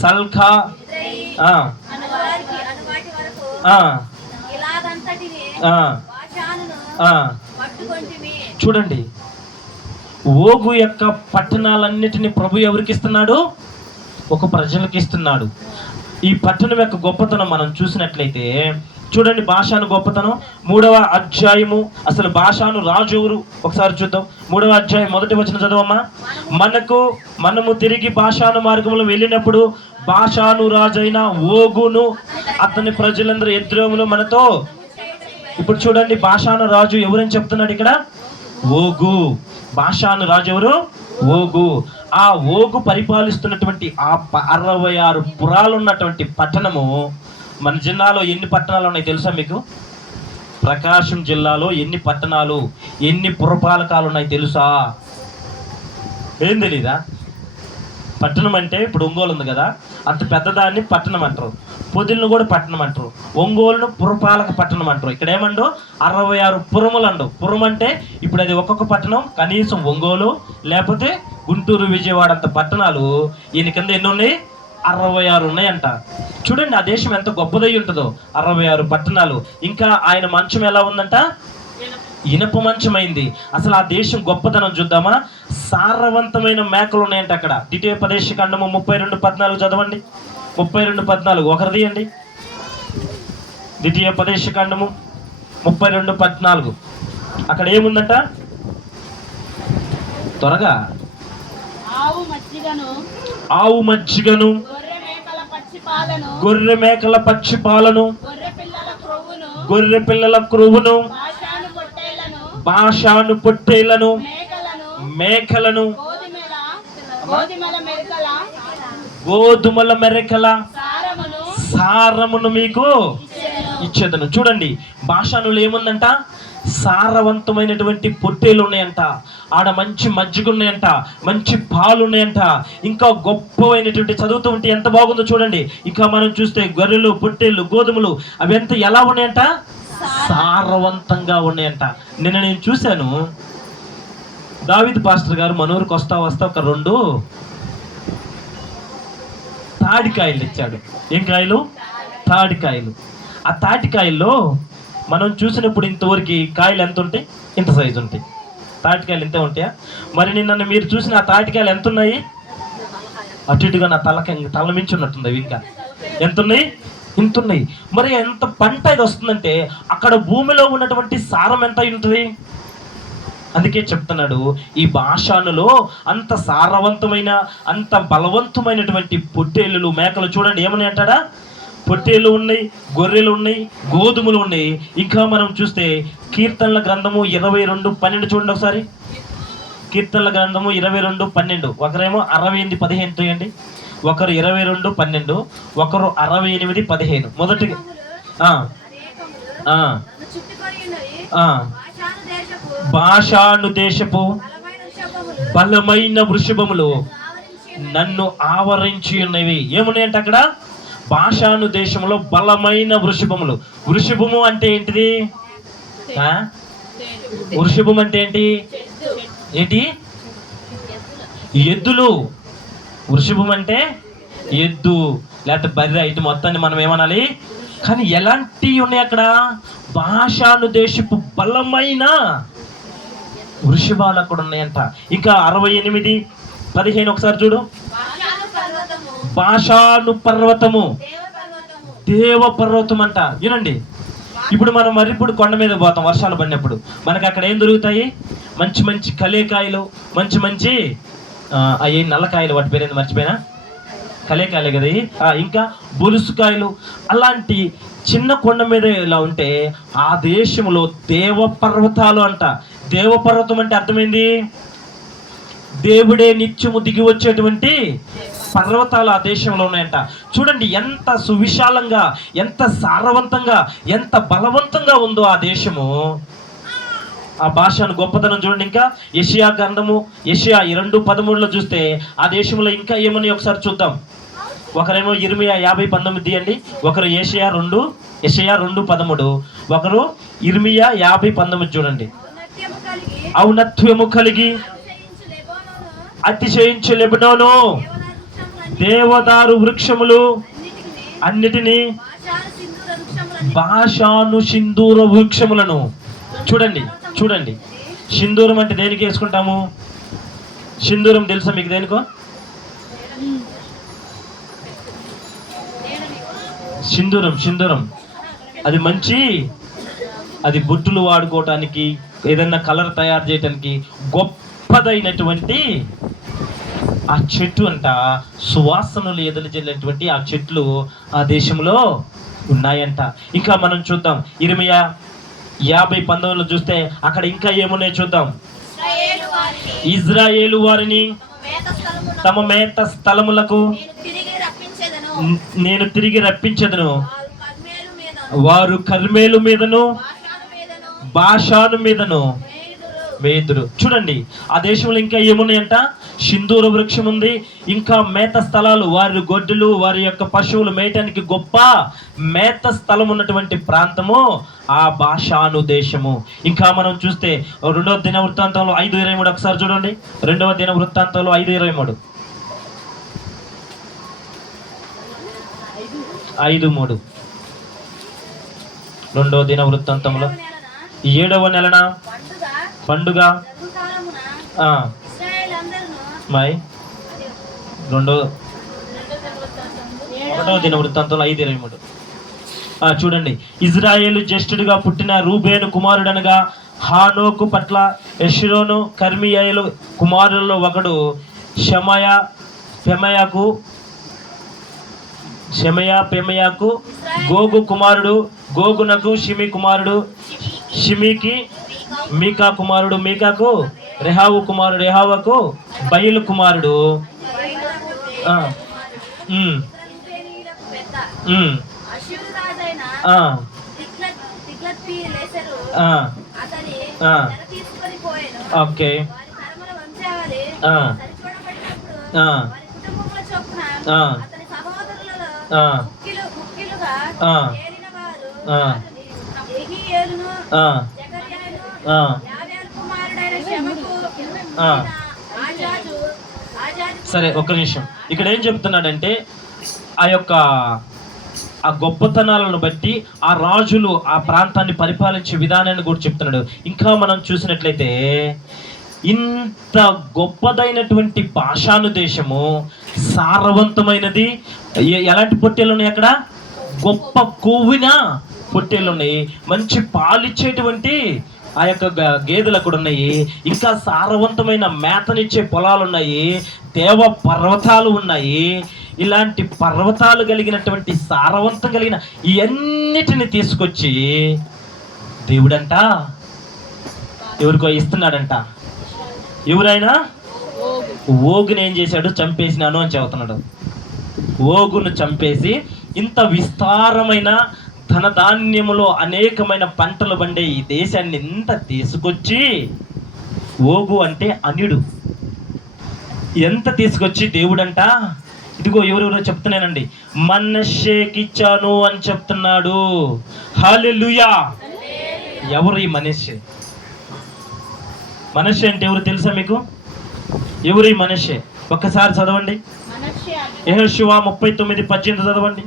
సల్కా చూడండి. ఓగు యొక్క పట్టణాలన్నిటిని ప్రభు ఎవరికి ఇస్తున్నాడు? ఒక ప్రజలకు ఇస్తున్నాడు. ఈ పట్టణం యొక్క గొప్పతనం మనం చూసినట్లయితే చూడండి, బాషాను గొప్పతనం 3వ అధ్యాయము. అసలు బాషాను రాజు ఎవరు ఒకసారి చూద్దాం. 3వ అధ్యాయం 1వ వచనం చదవమ్మా. మనము తిరిగి బాషాను మార్గంలో వెళ్ళినప్పుడు బాషాను రాజైన ఓగును అతని ప్రజలందరూ ఎద్రోములు మనతో. ఇప్పుడు చూడండి, బాషాను రాజు ఎవరని చెప్తున్నాడు ఇక్కడ? ఓగు. బాషాను రాజు ఎవరు? ఓగు. ఆ ఓగు పరిపాలిస్తున్నటువంటి ఆ 66 పురాలు ఉన్నటువంటి పట్టణము మన జిల్లాలో ఎన్ని పట్టణాలు ఉన్నాయి తెలుసా మీకు? ప్రకాశం జిల్లాలో ఎన్ని పట్టణాలు, ఎన్ని పురపాలకాలు ఉన్నాయి తెలుసా? ఏం తెలీదా? పట్టణం అంటే ఇప్పుడు ఒంగోలు ఉంది కదా, అంత పెద్దదాన్ని పట్టణం అంటారు. పొదిలను కూడా పట్టణం అంటారు. ఒంగోలును పురపాలక పట్టణం అంటారు. ఇక్కడ ఏమండు? 66 పురములు అండు. పురం అంటే ఇప్పుడు అది ఒక్కొక్క పట్టణం కనీసం ఒంగోలు లేకపోతే గుంటూరు, విజయవాడ అంత పట్టణాలు ఈయన కింద ఎన్ని ఉన్నాయి? 66 ఉన్నాయంట. చూడండి ఆ దేశం ఎంత గొప్పదై ఉంటుందో. 66 పట్టణాలు. ఇంకా ఆయన మంచం ఎలా ఉందంట? ఇనప మంచమైంది. అసలు ఆ దేశం గొప్పతనం చూద్దామా? సారవంతమైన మేకలు ఉన్నాయంట అక్కడ. ద్వితీయోపదేశకాండము 32:14 చదవండి. 32:14 ఒకరు తీయండి. ద్వితీయోపదేశకాండము 32:14 అక్కడ ఏముందంట? త్వరగా. ఆవు మజ్జిగను, గొర్రె మేకల పచ్చి పాలను, గొర్రె పిల్లల క్రొవ్వును, బాషాను పొట్టేళ్లను, మేకలను, గోధుమల మెరకల సారమును మీకు ఇచ్చేదను. చూడండి, బాషానులో ఏముందంట? సారవంతమైనటువంటి పొట్టేలు ఉన్నాయంట, ఆడ మంచి మజ్జిగ ఉన్నాయంట, మంచి పాలు ఉన్నాయంట. ఇంకా గొప్పమైనటువంటి, చదువుతూ ఉంటే ఎంత బాగుందో చూడండి. ఇంకా మనం చూస్తే గొర్రెలు, పొట్టేళ్ళు, గోధుమలు అవి ఎంత ఎలా ఉన్నాయంట? సారవంతంగా ఉన్నాయంట. నిన్న నేను చూశాను, దావీద్ పాస్టర్ గారు మనూరుకు వస్తా ఒక 2 తాడికాయలు ఇచ్చాడు. ఏం కాయలు? తాడికాయలు. ఆ తాటికాయల్లో మనం చూసినప్పుడు ఇంతవరకు కాయలు ఎంత ఉంటాయి? ఇంత సైజు ఉంటాయి. తాటికాయలు ఇంతే ఉంటాయా? మరి నిన్న మీరు చూసిన ఆ తాటికాయలు ఎంత ఉన్నాయి? అటు ఇటుగా నా తల మించి ఉన్నట్టుంది. ఇంకా ఎంత ఉన్నాయి? ఇంత ఉన్నాయి. మరి ఎంత పంట ఇది వస్తుందంటే అక్కడ భూమిలో ఉన్నటువంటి సారం ఎంత ఉంటుంది? అందుకే చెప్తున్నాడు, ఈ భాషానులో అంత సారవంతమైన అంత బలవంతమైనటువంటి పొట్టేళ్ళు మేకలు చూడండి ఏమని అంటాడా, పొట్టేళ్ళు ఉన్నాయి, గొర్రెలు ఉన్నాయి, గోధుమలు ఉన్నాయి. ఇంకా మనం చూస్తే కీర్తనల గ్రంథము 22:12 చూడండి ఒకసారి. కీర్తనల గ్రంథము 22:12. ఒకరేమో 68:15 చేయండి, ఒకరు 22:12, ఒకరు 68:15. మొదటి భాషాను దేశపు బలమైన వృషభములు నన్ను ఆవరించి ఉన్నవి. ఏమున్నాయంటే అక్కడ భాషాను దేశంలో బలమైన వృషభములు. వృషభము అంటే ఏంటిది? వృషభం అంటే ఏంటి? ఎద్దులు. వృషభం అంటే ఎద్దు లేకపోతే బర్రె, ఇటు మొత్తాన్ని మనం ఏమనాలి. కానీ ఎలాంటివి ఉన్నాయి అక్కడ? భాషాను దేశపు బలమైన వృషభాలు అక్కడ ఉన్నాయంట. ఇంకా 68:15 ఒకసారి చూడు. భాషాను పర్వతము దేవ పర్వతం అంట. వినండి, ఇప్పుడు మనం మర్రిపూడి కొండ మీద పోతాం వర్షాలు పడినప్పుడు. మనకి అక్కడ ఏం దొరుకుతాయి? మంచి మంచి కలేకాయలు, మంచి మంచి అవి నల్లకాయలు, వాటి పేరు మర్చిపోయినా, కలేకాయలే కదా. ఇంకా బొలుసుకాయలు. అలాంటి చిన్న కొండ మీద ఇలా ఉంటే ఆ దేశంలో దేవ పర్వతాలు అంట. దేవ పర్వతం అంటే అర్థమైంది, దేవుడే నిత్యము దిగి వచ్చేటువంటి పర్వతాలు ఆ దేశంలో ఉన్నాయంట. చూడండి ఎంత సువిశాలంగా, ఎంత సారవంతంగా, ఎంత బలవంతంగా ఉందో ఆ దేశము. ఆ భాషను గొప్పతనం చూడండి. ఇంకా యెషయా గ్రంథము యెషయా 2:13 చూస్తే ఆ దేశంలో ఇంకా ఏమని ఒకసారి చూద్దాం. ఒకరేమో ఇర్మియా 50:19 తీయండి, ఒకరు యెషయా 2:13, ఒకరు ఇర్మియా 50:19 చూడండి. ఔన్నత్యము కలిగి అతిశయించు లెబనోను దేవదారు వృక్షములు అన్నిటినీ భాషాను సింధూర వృక్షములను. చూడండి సింధూరం అంటే దేనికి వేసుకుంటాము? సింధూరం తెలుసా మీకు దేనికో? సింధూరం అది మంచి, అది బొట్టులు వాడుకోవటానికి, ఏదైనా కలర్ తయారు చేయటానికి గొప్పదైనటువంటి ఆ చెట్టు అంట. సువాసనలు ఎదలిచేటువంటి ఆ చెట్లు ఆ దేశంలో ఉన్నాయంట. ఇంకా మనం చూద్దాం ఇర్మియా 50:19 చూస్తే అక్కడ ఇంకా ఏమున్నాయో చూద్దాం. ఇజ్రాయేలు వారిని తమ మేత స్థలములకు నేను తిరిగి రప్పించెదను, వారు కర్మేలు మీదను భాషాను మీదను వేదురు. చూడండి ఆ దేశంలో ఇంకా ఏమున్నాయంట? సింధూర వృక్షం ఉంది, ఇంకా మేత స్థలాలు, వారి గొడ్డులు, వారి యొక్క పశువులు మేయటానికి గొప్ప మేత స్థలం ఉన్నటువంటి ప్రాంతము ఆ భాషాను దేశము. ఇంకా మనం చూస్తే 2వ దినవృత్తాంతంలో 5:23 ఒకసారి చూడండి. 2వ దినవృత్తాంతంలో 5:23 2వ దినవృత్తాంతంలో 7వ నెలన పండుగ 1వ దినవృత్తాంతంలో 5:23 చూడండి. ఇజ్రాయేలు జ్యేష్ఠుడిగా పుట్టిన రూబేను కుమారుడనగా హానోకు పట్ల యెషురోను కర్మియేలు కుమారులలో ఒకడు షెమయా గోగు కుమారుడు, గోగునకు షిమి కుమారుడు, షిమికి మీకా కుమారుడు, మీకాకు రెహావు కుమారుడు, రెహావకు బయలు కుమారుడు. ఓకే సరే ఒక్క నిమిషం. ఇక్కడ ఏం చెప్తున్నాడంటే ఆ గొప్పతనాలను బట్టి ఆ రాజులు ఆ ప్రాంతాన్ని పరిపాలించే విధానాన్ని కూడా చెప్తున్నాడు. ఇంకా మనం చూసినట్లయితే ఇంత గొప్పదైనటువంటి భాషాను దేశము, సారవంతమైనది. ఎలాంటి పొట్టేలు ఉన్నాయి అక్కడ? గొప్ప కొవ్విన పొట్టేలు ఉన్నాయి, మంచి పాలిచ్చేటువంటి ఆ యొక్క గేదెలు అక్కడ ఉన్నాయి, ఇంకా సారవంతమైన మేతనిచ్చే పొలాలు ఉన్నాయి, దేవ పర్వతాలు ఉన్నాయి. ఇలాంటి పర్వతాలు కలిగినటువంటి సారవంతం కలిగిన ఇవన్నిటిని తీసుకొచ్చి దేవుడంట ఎవరికో ఇస్తున్నాడంట. ఎవరైనా ఓగుని ఏం చేశాడు? చంపేసినాను అని చెబుతున్నాడు. ఓగును చంపేసి ఇంత విస్తారమైన ధనధాన్యములో అనేకమైన పంటలు పండే ఈ దేశాన్ని ఇంత తీసుకొచ్చి, ఓగు అంటే అన్యుడు, ఎంత తీసుకొచ్చి దేవుడంట ఇదిగో ఎవరెవరో చెప్తున్నానండి, మనష్షేకిచ్చాను అని చెప్తున్నాడు. హల్లెలూయా. ఎవరు ఈ మనష్షే? మనష్షే అంటే ఎవరు తెలుసా మీకు? ఎవరు ఈ మనష్షే? ఒక్కసారి చదవండి. యెహోషువ 39:18 చదవండి.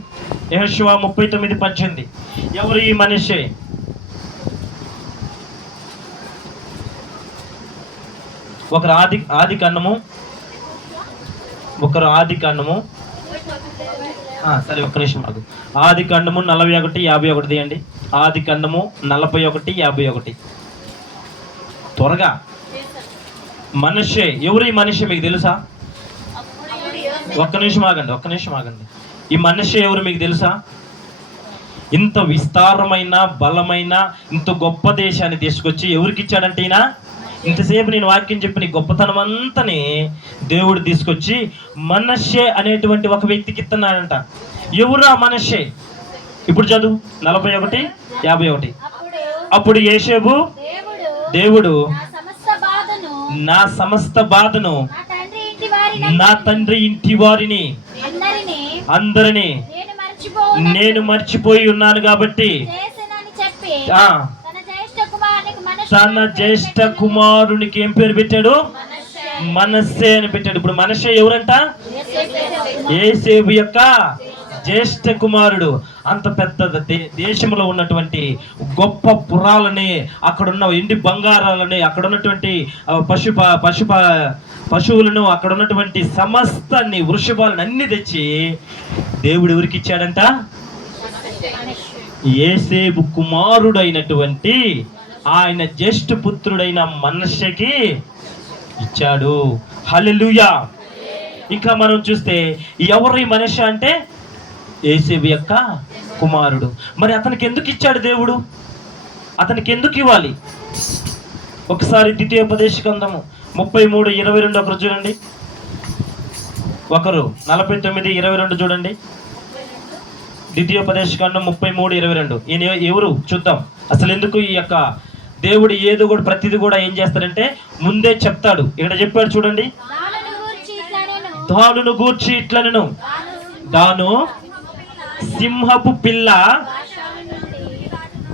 యెహోషువ 39:18. ఎవరు ఈ మనష్షే? ఒకరు ఆది కాండము సరే ఒక్క నిమిషం ఆగు. ఆది కాండము 41:51 తీయండి. ఆది కాండము 41:51 త్వరగా. మనష్షే ఎవరు? ఈ మనష్షే మీకు తెలుసా? ఒక్క నిమిషం ఆగండి. ఈ మనష్షే ఎవరు మీకు తెలుసా? ఇంత విస్తారమైన బలమైన ఇంత గొప్ప దేశాన్ని తీసుకొచ్చి ఎవరికి ఇచ్చాడంటే ఈయన, ఇంతసేపు నేను వాక్యం చెప్పిన గొప్పతనం అంతని దేవుడు తీసుకొచ్చి మనష్షే అనేటువంటి ఒక వ్యక్తికి ఇస్తున్నాడంట. ఎవరు ఆ మనష్షే? ఇప్పుడు చదువు 41:51. అప్పుడు యోసేపు దేవుడు నా సమస్త బాధను నా తండ్రి ఇంటి వారిని అందరినీ నేను మర్చిపోయి ఉన్నాను కాబట్టి తన జ్యేష్ఠ కుమారునికి ఏం పేరు పెట్టాడు? మనష్షే అని పెట్టాడు. ఇప్పుడు మనష్షే ఎవరంట? యోసేపు యొక్క జ్యేష్ఠ కుమారుడు. అంత పెద్ద దేశంలో ఉన్నటువంటి గొప్ప పురాలని, అక్కడున్న ఎండి బంగారాలని, అక్కడ ఉన్నటువంటి పశువులను, అక్కడ ఉన్నటువంటి సమస్తాన్ని, వృషభాలను అన్ని తెచ్చి దేవుడు ఎవరికి ఇచ్చాడంట? యోసేపు కుమారుడైనటువంటి ఆయన జ్యేష్ఠ పుత్రుడైన మనష్షేకి ఇచ్చాడు. హల్లెలూయా. ఇంకా మనం చూస్తే ఎవరు ఈ మనష్షే అంటే యోసేపు యొక్క కుమారుడు. మరి అతనికి ఎందుకు ఇచ్చాడు దేవుడు? అతనికి ఎందుకు ఇవ్వాలి? ఒకసారి ద్వితీయోపదేశకాండము 33:22 ఒకరు చూడండి. ఒకరు 49:22 చూడండి. ద్వితీయోపదేశకాండం 33:22. ఈయన ఎవరు చూద్దాం. అసలు ఎందుకు ఈ యొక్క దేవుడు ఏదో కూడా ప్రతిది కూడా ఏం చేస్తాడంటే ముందే చెప్తాడు. ఇక్కడ చెప్పాడు చూడండి. దానును గూర్చి ఇట్లనెను, దాను సింహపు పిల్ల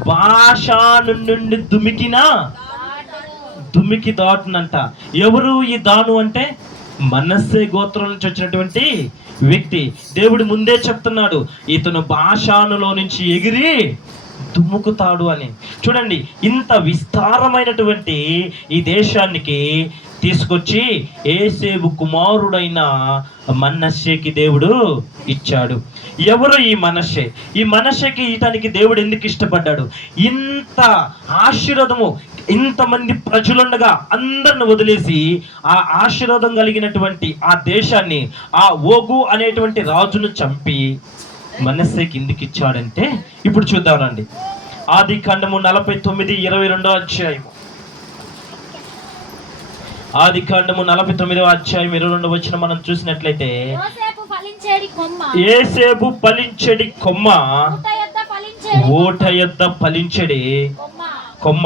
బాషాను నుండి దుమికి దాటునంట. ఎవరు ఈ దాను అంటే? మనష్షే గోత్రం నుంచి వచ్చినటువంటి వ్యక్తి. దేవుడు ముందే చెప్తున్నాడు, ఇతను బాషానులో నుంచి ఎగిరి దుమ్ముకుతాడు అని. చూడండి, ఇంత విస్తారమైనటువంటి ఈ దేశానికి తీసుకొచ్చి యోసేపు కుమారుడైన మనష్షేకి దేవుడు ఇచ్చాడు. ఎవరు ఈ మనష్షే? ఈ మనష్షేకి ఇయటానికి దేవుడు ఎందుకు ఇష్టపడ్డాడు? ఇంత ఆశీర్వాదము, ఇంతమంది ప్రజలుండగా అందరిని వదిలేసి ఆ ఆశీర్వాదం కలిగినటువంటి ఆ దేశాన్ని, ఆ ఓగు అనేటువంటి రాజును చంపి మనష్షేకి ఎందుకు ఇచ్చాడంటే ఇప్పుడు చూద్దాం రండి. ఆది కాండము 49:22 అధ్యాయము. ఆది కాండము 49 అధ్యాయం 22 వచనం మనం చూసినట్లయితే, యోసేపు ఫలించెడి కొమ్మ, ఊట యొద్ద ఫలించెడి కొమ్మ,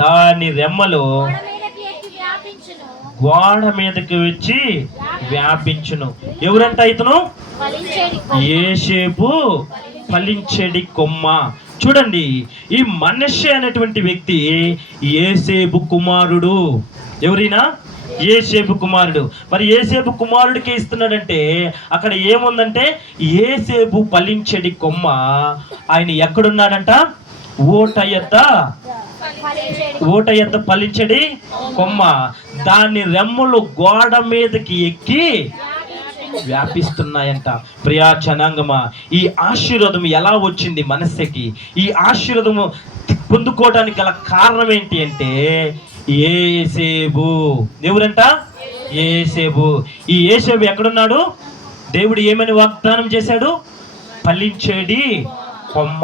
దాని రెమ్మలు గోడ మీదకి వచ్చి వ్యాపించును. ఎవరంట ఇతను? యోసేపు ఫలించెడి కొమ్మ. చూడండి, ఈ మనష్షే అనేటువంటి వ్యక్తి యోసేపు కుమారుడు. ఎవరైనా యోసేపు కుమారుడు. మరి యోసేపు కుమారుడికి ఇస్తున్నాడంటే అక్కడ ఏముందంటే యోసేపు ఫలించెడి కొమ్మ. ఆయన ఎక్కడున్నాడంట? ఊట యొద్ద ఫలించెడి కొమ్మ, దాని రెమ్మలు గోడ మీదకి ఎక్కి వ్యాపిస్తున్నాయంట. ప్రియా జనాంగమా, ఈ ఆశీర్వాదం ఎలా వచ్చింది మనష్షేకి? ఈ ఆశీర్వాదము పొందుకోవడానికి గల కారణం ఏంటి అంటే యేసేబు. ఎవరంట? యేసేబు. ఈ యేసేబు ఎక్కడున్నాడు? దేవుడు ఏమని వాగ్దానం చేశాడు? ఫలించేది కొమ్మ.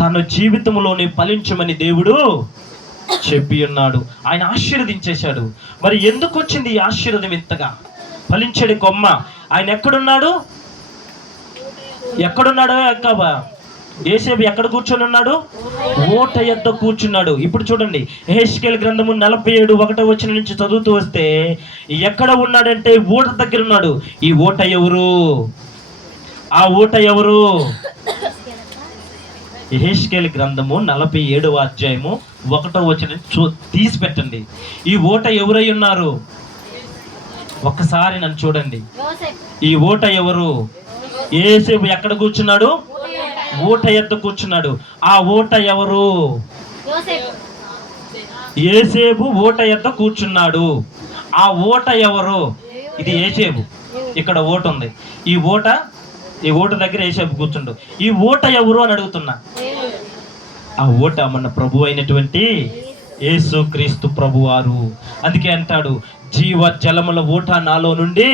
తన జీవితంలోనే ఫలించమని దేవుడు చెప్పి ఉన్నాడు. ఆయన ఆశీర్వదించేశాడు. మరి ఎందుకు వచ్చింది ఈ ఆశీర్వాదం ఇంతగా? ఫలించేది కొమ్మ. ఆయన ఎక్కడున్నాడు? యేసేబు ఎక్కడ కూర్చొని ఉన్నాడు? ఓట యొద్ద కూర్చున్నాడు. ఇప్పుడు చూడండి, యెహెజ్కేలు గ్రంథము 47:1 నుంచి చదువుతూ వస్తే ఎక్కడ ఉన్నాడంటే ఓట దగ్గర ఉన్నాడు. ఈ ఓట ఎవరు? ఆ ఓట ఎవరు? యెహెజ్కేలు గ్రంథము 47:1 తీసి పెట్టండి. ఈ ఓట ఎవరై ఉన్నారు? ఒక్కసారి నన్ను చూడండి. ఈ ఓట ఎవరు? యేసేబు ఎక్కడ కూర్చున్నాడు? ఓట యొద్ద కూర్చున్నాడు. ఆ ఓట ఎవరు? యేసేబు ఓట యొద్ద కూర్చున్నాడు. ఆ ఓట ఎవరు? ఇది యేసేబు. ఇక్కడ ఓట ఉంది. ఈ ఓట దగ్గర యేసేబు కూర్చుండు. ఈ ఓట ఎవరు అని అడుగుతున్నా. ఆ ఓట మన ప్రభు అయినటువంటి యేసుక్రీస్తు ప్రభువారు. అందుకే అంటాడు, జీవ జలముల ఓట నాలో నుండి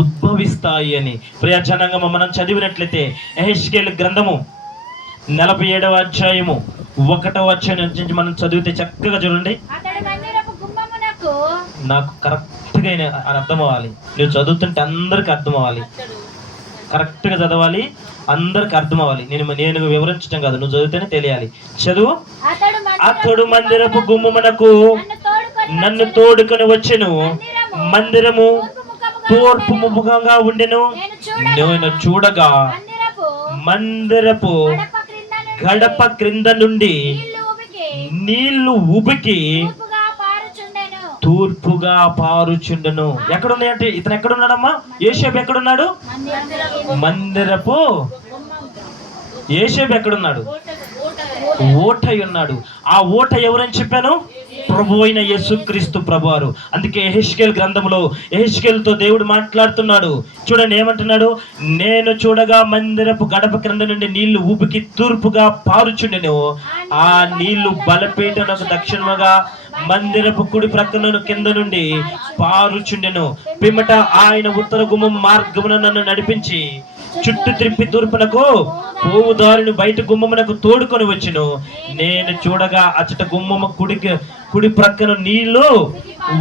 ఉద్భవిస్తాయి అని. ప్రియజనంగా మనం చదివినట్లయితే యెహెజ్కేలు గ్రంథము 47:1 నుంచి మనం చదివితే చక్కగా చూడండి. నాకు కరెక్ట్గా అర్థం అవ్వాలి. నువ్వు చదువుతుంటే అందరికి అర్థం అవ్వాలి. కరెక్ట్గా చదవాలి, అందరికి అర్థం అవ్వాలి. నేను వివరించడం కాదు, నువ్వు చదివితేనే తెలియాలి. చదువు. అతడు మందిరపు గుమ్మమునకు నన్ను తోడుకొని వచ్చెను. మందిరము తూర్పు ముఖంగా ఉండెను. నేను చూడగా మందిరపు గడప క్రింద నుండి నీళ్లు ఉబికి తూర్పుగా పారుచుండెను. ఎక్కడున్నాయంటే ఇతను ఎక్కడున్నాడమ్మా? యేసేబు ఎక్కడున్నాడు? మందిరపు. యేసేబు ఎక్కడున్నాడు? ఓటై ఉన్నాడు. ఆ ఓట ఎవరని చెప్పాను? ప్రభు అయిన యేసుక్రీస్తు ప్రభువారు. అందుకే యెహెజ్కేలు గ్రంథంలో యెహెజ్కేలుతో దేవుడు మాట్లాడుతున్నాడు. చూడండి ఏమంటున్నాడు? నేను చూడగా మందిరపు గడప క్రింద నుండి నీళ్లు ఊపికి తూర్పుగా పారుచుండెను. ఆ నీళ్లు బలిపీఠమునకు దక్షిణముగా మందిరపు కుడి ప్రక్కన కింద నుండి పారుచుండెను. పిమ్మట ఆయన ఉత్తర గుమ్మం మార్గమున నన్ను నడిపించి చుట్టూ త్రిప్పి తూర్పునకు పోవు దారిని బయట గుమ్మమునకు తోడుకొని వచ్చెను. నేను చూడగా అచ్చట గుమ్మము కుడి ప్రక్కన నీళ్లు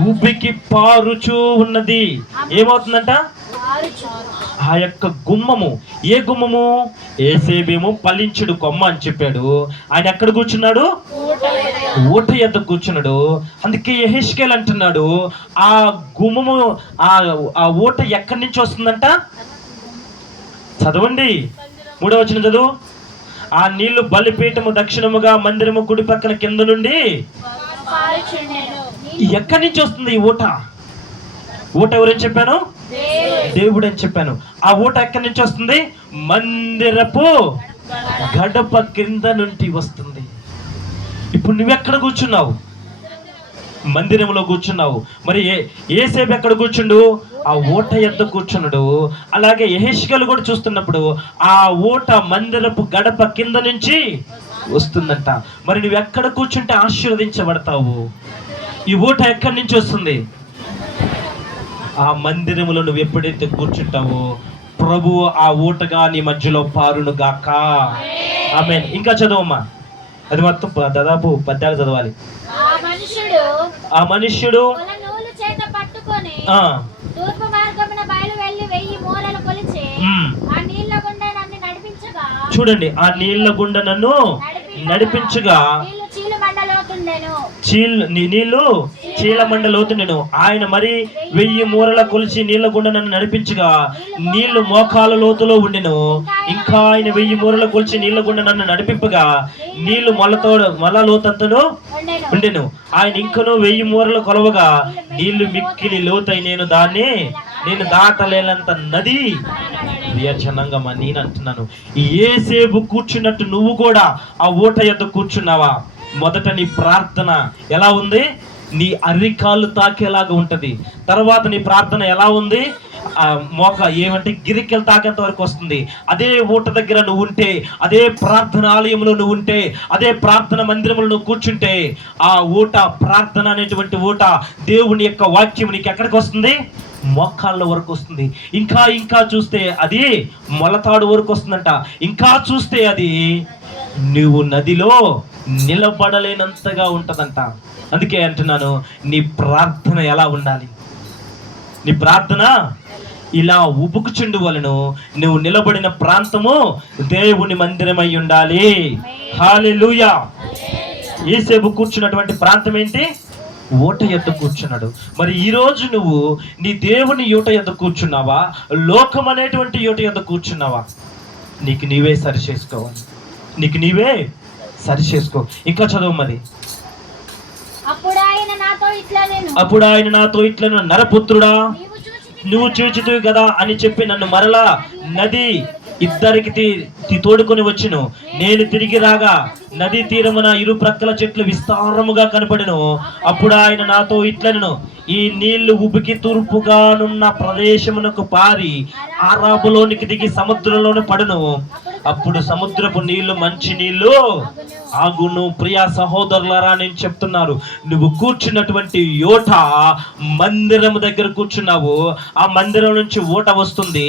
ఉబ్బికి పారుచూ ఉన్నది. ఏమవుతుందంట? ఆ యొక్క గుమ్మము. ఏ గుమ్మము? యేసేబేమో ఫలించుడు కొమ్మ అని చెప్పాడు. ఆయన ఎక్కడ కూర్చున్నాడు? ఓట యొద్ద కూర్చున్నాడు. అందుకే యెహెజ్కేలు అంటున్నాడు, ఆ గుమ్మము, ఆ ఓట ఎక్కడి నుంచి వస్తుందంట? చదవండి, 3వ వచనం చదువు. ఆ నీళ్లు బలిపీఠము దక్షిణముగా మందిరము కుడి పక్కన కింద నుండి. ఎక్కడి నుంచి వస్తుంది ఈ ఓట? ఓట ఎవరని చెప్పాను? దేవుడు అని చెప్పాను. ఆ ఓట ఎక్కడి నుంచి వస్తుంది? మందిరపు గడప కింద నుండి వస్తుంది. ఇప్పుడు నువ్వెక్కడ కూర్చున్నావు? మందిరంలో కూర్చున్నావు. మరి యేసేబు ఎక్కడ కూర్చుండు? ఆ ఓట యొద్ద కూర్చున్నాడు. అలాగే యెహెజ్కేలు కూడా చూస్తున్నప్పుడు ఆ ఓట మందిరపు గడప కింద నుంచి వస్తుందంట. మరి నువ్వు ఎక్కడ కూర్చుంటే ఆశీర్వదించబడతావు? ఈ ఓట ఎక్కడి నుంచి వస్తుంది? ఆ మందిరములో నువ్వు ఎప్పుడైతే కూర్చుంటావో ప్రభు ఆ ఓటగా నీ మధ్యలో పారును గాక. ఆమేన్. ఇంకా చదవమ్మా. అది మొత్తం దాదాపు 10 చదవాలి. ఆ మనుష్యుడు చూడండి, ఆ నీళ్ల గుండా నన్ను నడిపించగా నీళ్లు చీలమండలోతుండెను. ఆయన మరి 1000 మూరల కొలిచి నీళ్ల గుండా నన్ను నడిపించగా నీళ్లు మోకాల లోతులో ఉండెను. ఇంకా ఆయన 1000 మూరల కొలిచి నీళ్ల గుండా నన్ను నడిపింపగా నీళ్లు మొల లోతంతలో ఉండెను. ఆయన ఇంకనూ 1000 మూరలు కొలవగా నీళ్లు మిక్కిలి లోతై నేను దాటలేనంత నది. ప్రియజనంగా నేను అంటున్నాను, యేసేబు కూర్చున్నట్టు నువ్వు కూడా ఆ ఓట యొద్ద కూర్చున్నావా? మొదట నీ ప్రార్థన ఎలా ఉంది? నీ అరికాళ్ళు తాకేలాగా ఉంటది. తర్వాత నీ ప్రార్థన ఎలా ఉంది? ఆ మోక ఏమంటే గిరికెలు తాకేంత వరకు వస్తుంది. అదే ఊట దగ్గర నువ్వు ఉంటే, అదే ప్రార్థన ఆలయంలో నువ్వు ఉంటే, అదే ప్రార్థన మందిరంలో నువ్వు కూర్చుంటే, ఆ ఊట ప్రార్థన అనేటువంటి ఊట దేవుని యొక్క వాక్యం నీకు ఎక్కడికి వస్తుంది? మోకాళ్ళ వరకు వస్తుంది. ఇంకా ఇంకా చూస్తే అది మొలతాడు వరకు వస్తుందంట. ఇంకా చూస్తే అది నువ్వు నదిలో నిలబడలేనంతగా ఉంటదంట. అందుకే అంటున్నాను, నీ ప్రార్థన ఎలా ఉండాలి? నీ ప్రార్థన ఇలా ఉబుకుచుండు వలను నువ్వు నిలబడిన ప్రాంతము దేవుని మందిరమై ఉండాలి. హల్లెలూయా. యేసేపు కూర్చున్నటువంటి ప్రాంతం ఏంటి? ఊట యొద్ద కూర్చున్నాడు. మరి ఈరోజు నువ్వు నీ దేవుని ఊట యొద్ద కూర్చున్నావా, లోకం అనేటువంటి ఊట యొద్ద కూర్చున్నావా? నీకు నీవే సరి చేసుకోవాలి. నీకు నీవే సరి చేసుకో. ఇంకా చదువు మరి. అప్పుడు ఆయన నాతో ఇట్లను, నరపుత్రుడా, నువ్వు చూచితివి కదా అని చెప్పి నన్ను మరలా నది ఇద్దరికి తోడుకొని వచ్చును. నేను తిరిగి రాగా నదీ తీరమున ఇరు ప్రక్కల చెట్లు విస్తారముగా కనపడెను. అప్పుడు ఆయన నాతో ఇట్లనెను, ఈ నీళ్లు ఉబికి తూర్పుగానున్న ప్రదేశమునకు పారి ఆరాబులోనికి దిగి సముద్రంలోనే పడును. అప్పుడు సముద్రపు నీళ్లు మంచి నీళ్లు ఆగును. ప్రియా సహోదరులారా, నేను చెప్తున్నాను, నువ్వు కూర్చున్నటువంటి యోట మందిరం దగ్గర కూర్చున్నావు. ఆ మందిరం నుంచి ఊట వస్తుంది.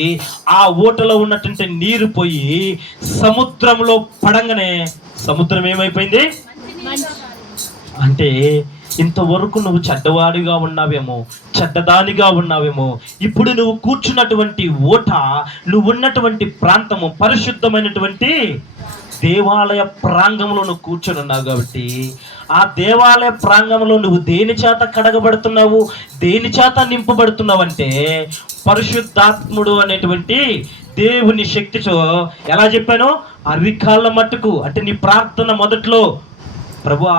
ఆ ఊటలో ఉన్నటువంటి నీరు పోయి సముద్రంలో పడంగానే సముద్రం ఏమైపోయింది అంటే, ఇంతవరకు నువ్వు చెడ్డవాడిగా ఉన్నావేమో, చెడ్డదానిగా ఉన్నావేమో. ఇప్పుడు నువ్వు కూర్చున్నటువంటి ఊట, నువ్వు ఉన్నటువంటి ప్రాంతము పరిశుద్ధమైనటువంటి దేవాలయ ప్రాంగంలో నువ్వు కూర్చొని ఉన్నావు. కాబట్టి ఆ దేవాలయ ప్రాంగంలో నువ్వు దేని చేత కడగబడుతున్నావు, దేని చేత నింపబడుతున్నావు అంటే పరిశుద్ధాత్ముడు అనేటువంటి దేవుని శక్తితో. ఎలా చెప్పాను? అరికాళ్ళ మట్టుకు. అంటే నీ ప్రార్థన మొదట్లో ప్రభువా,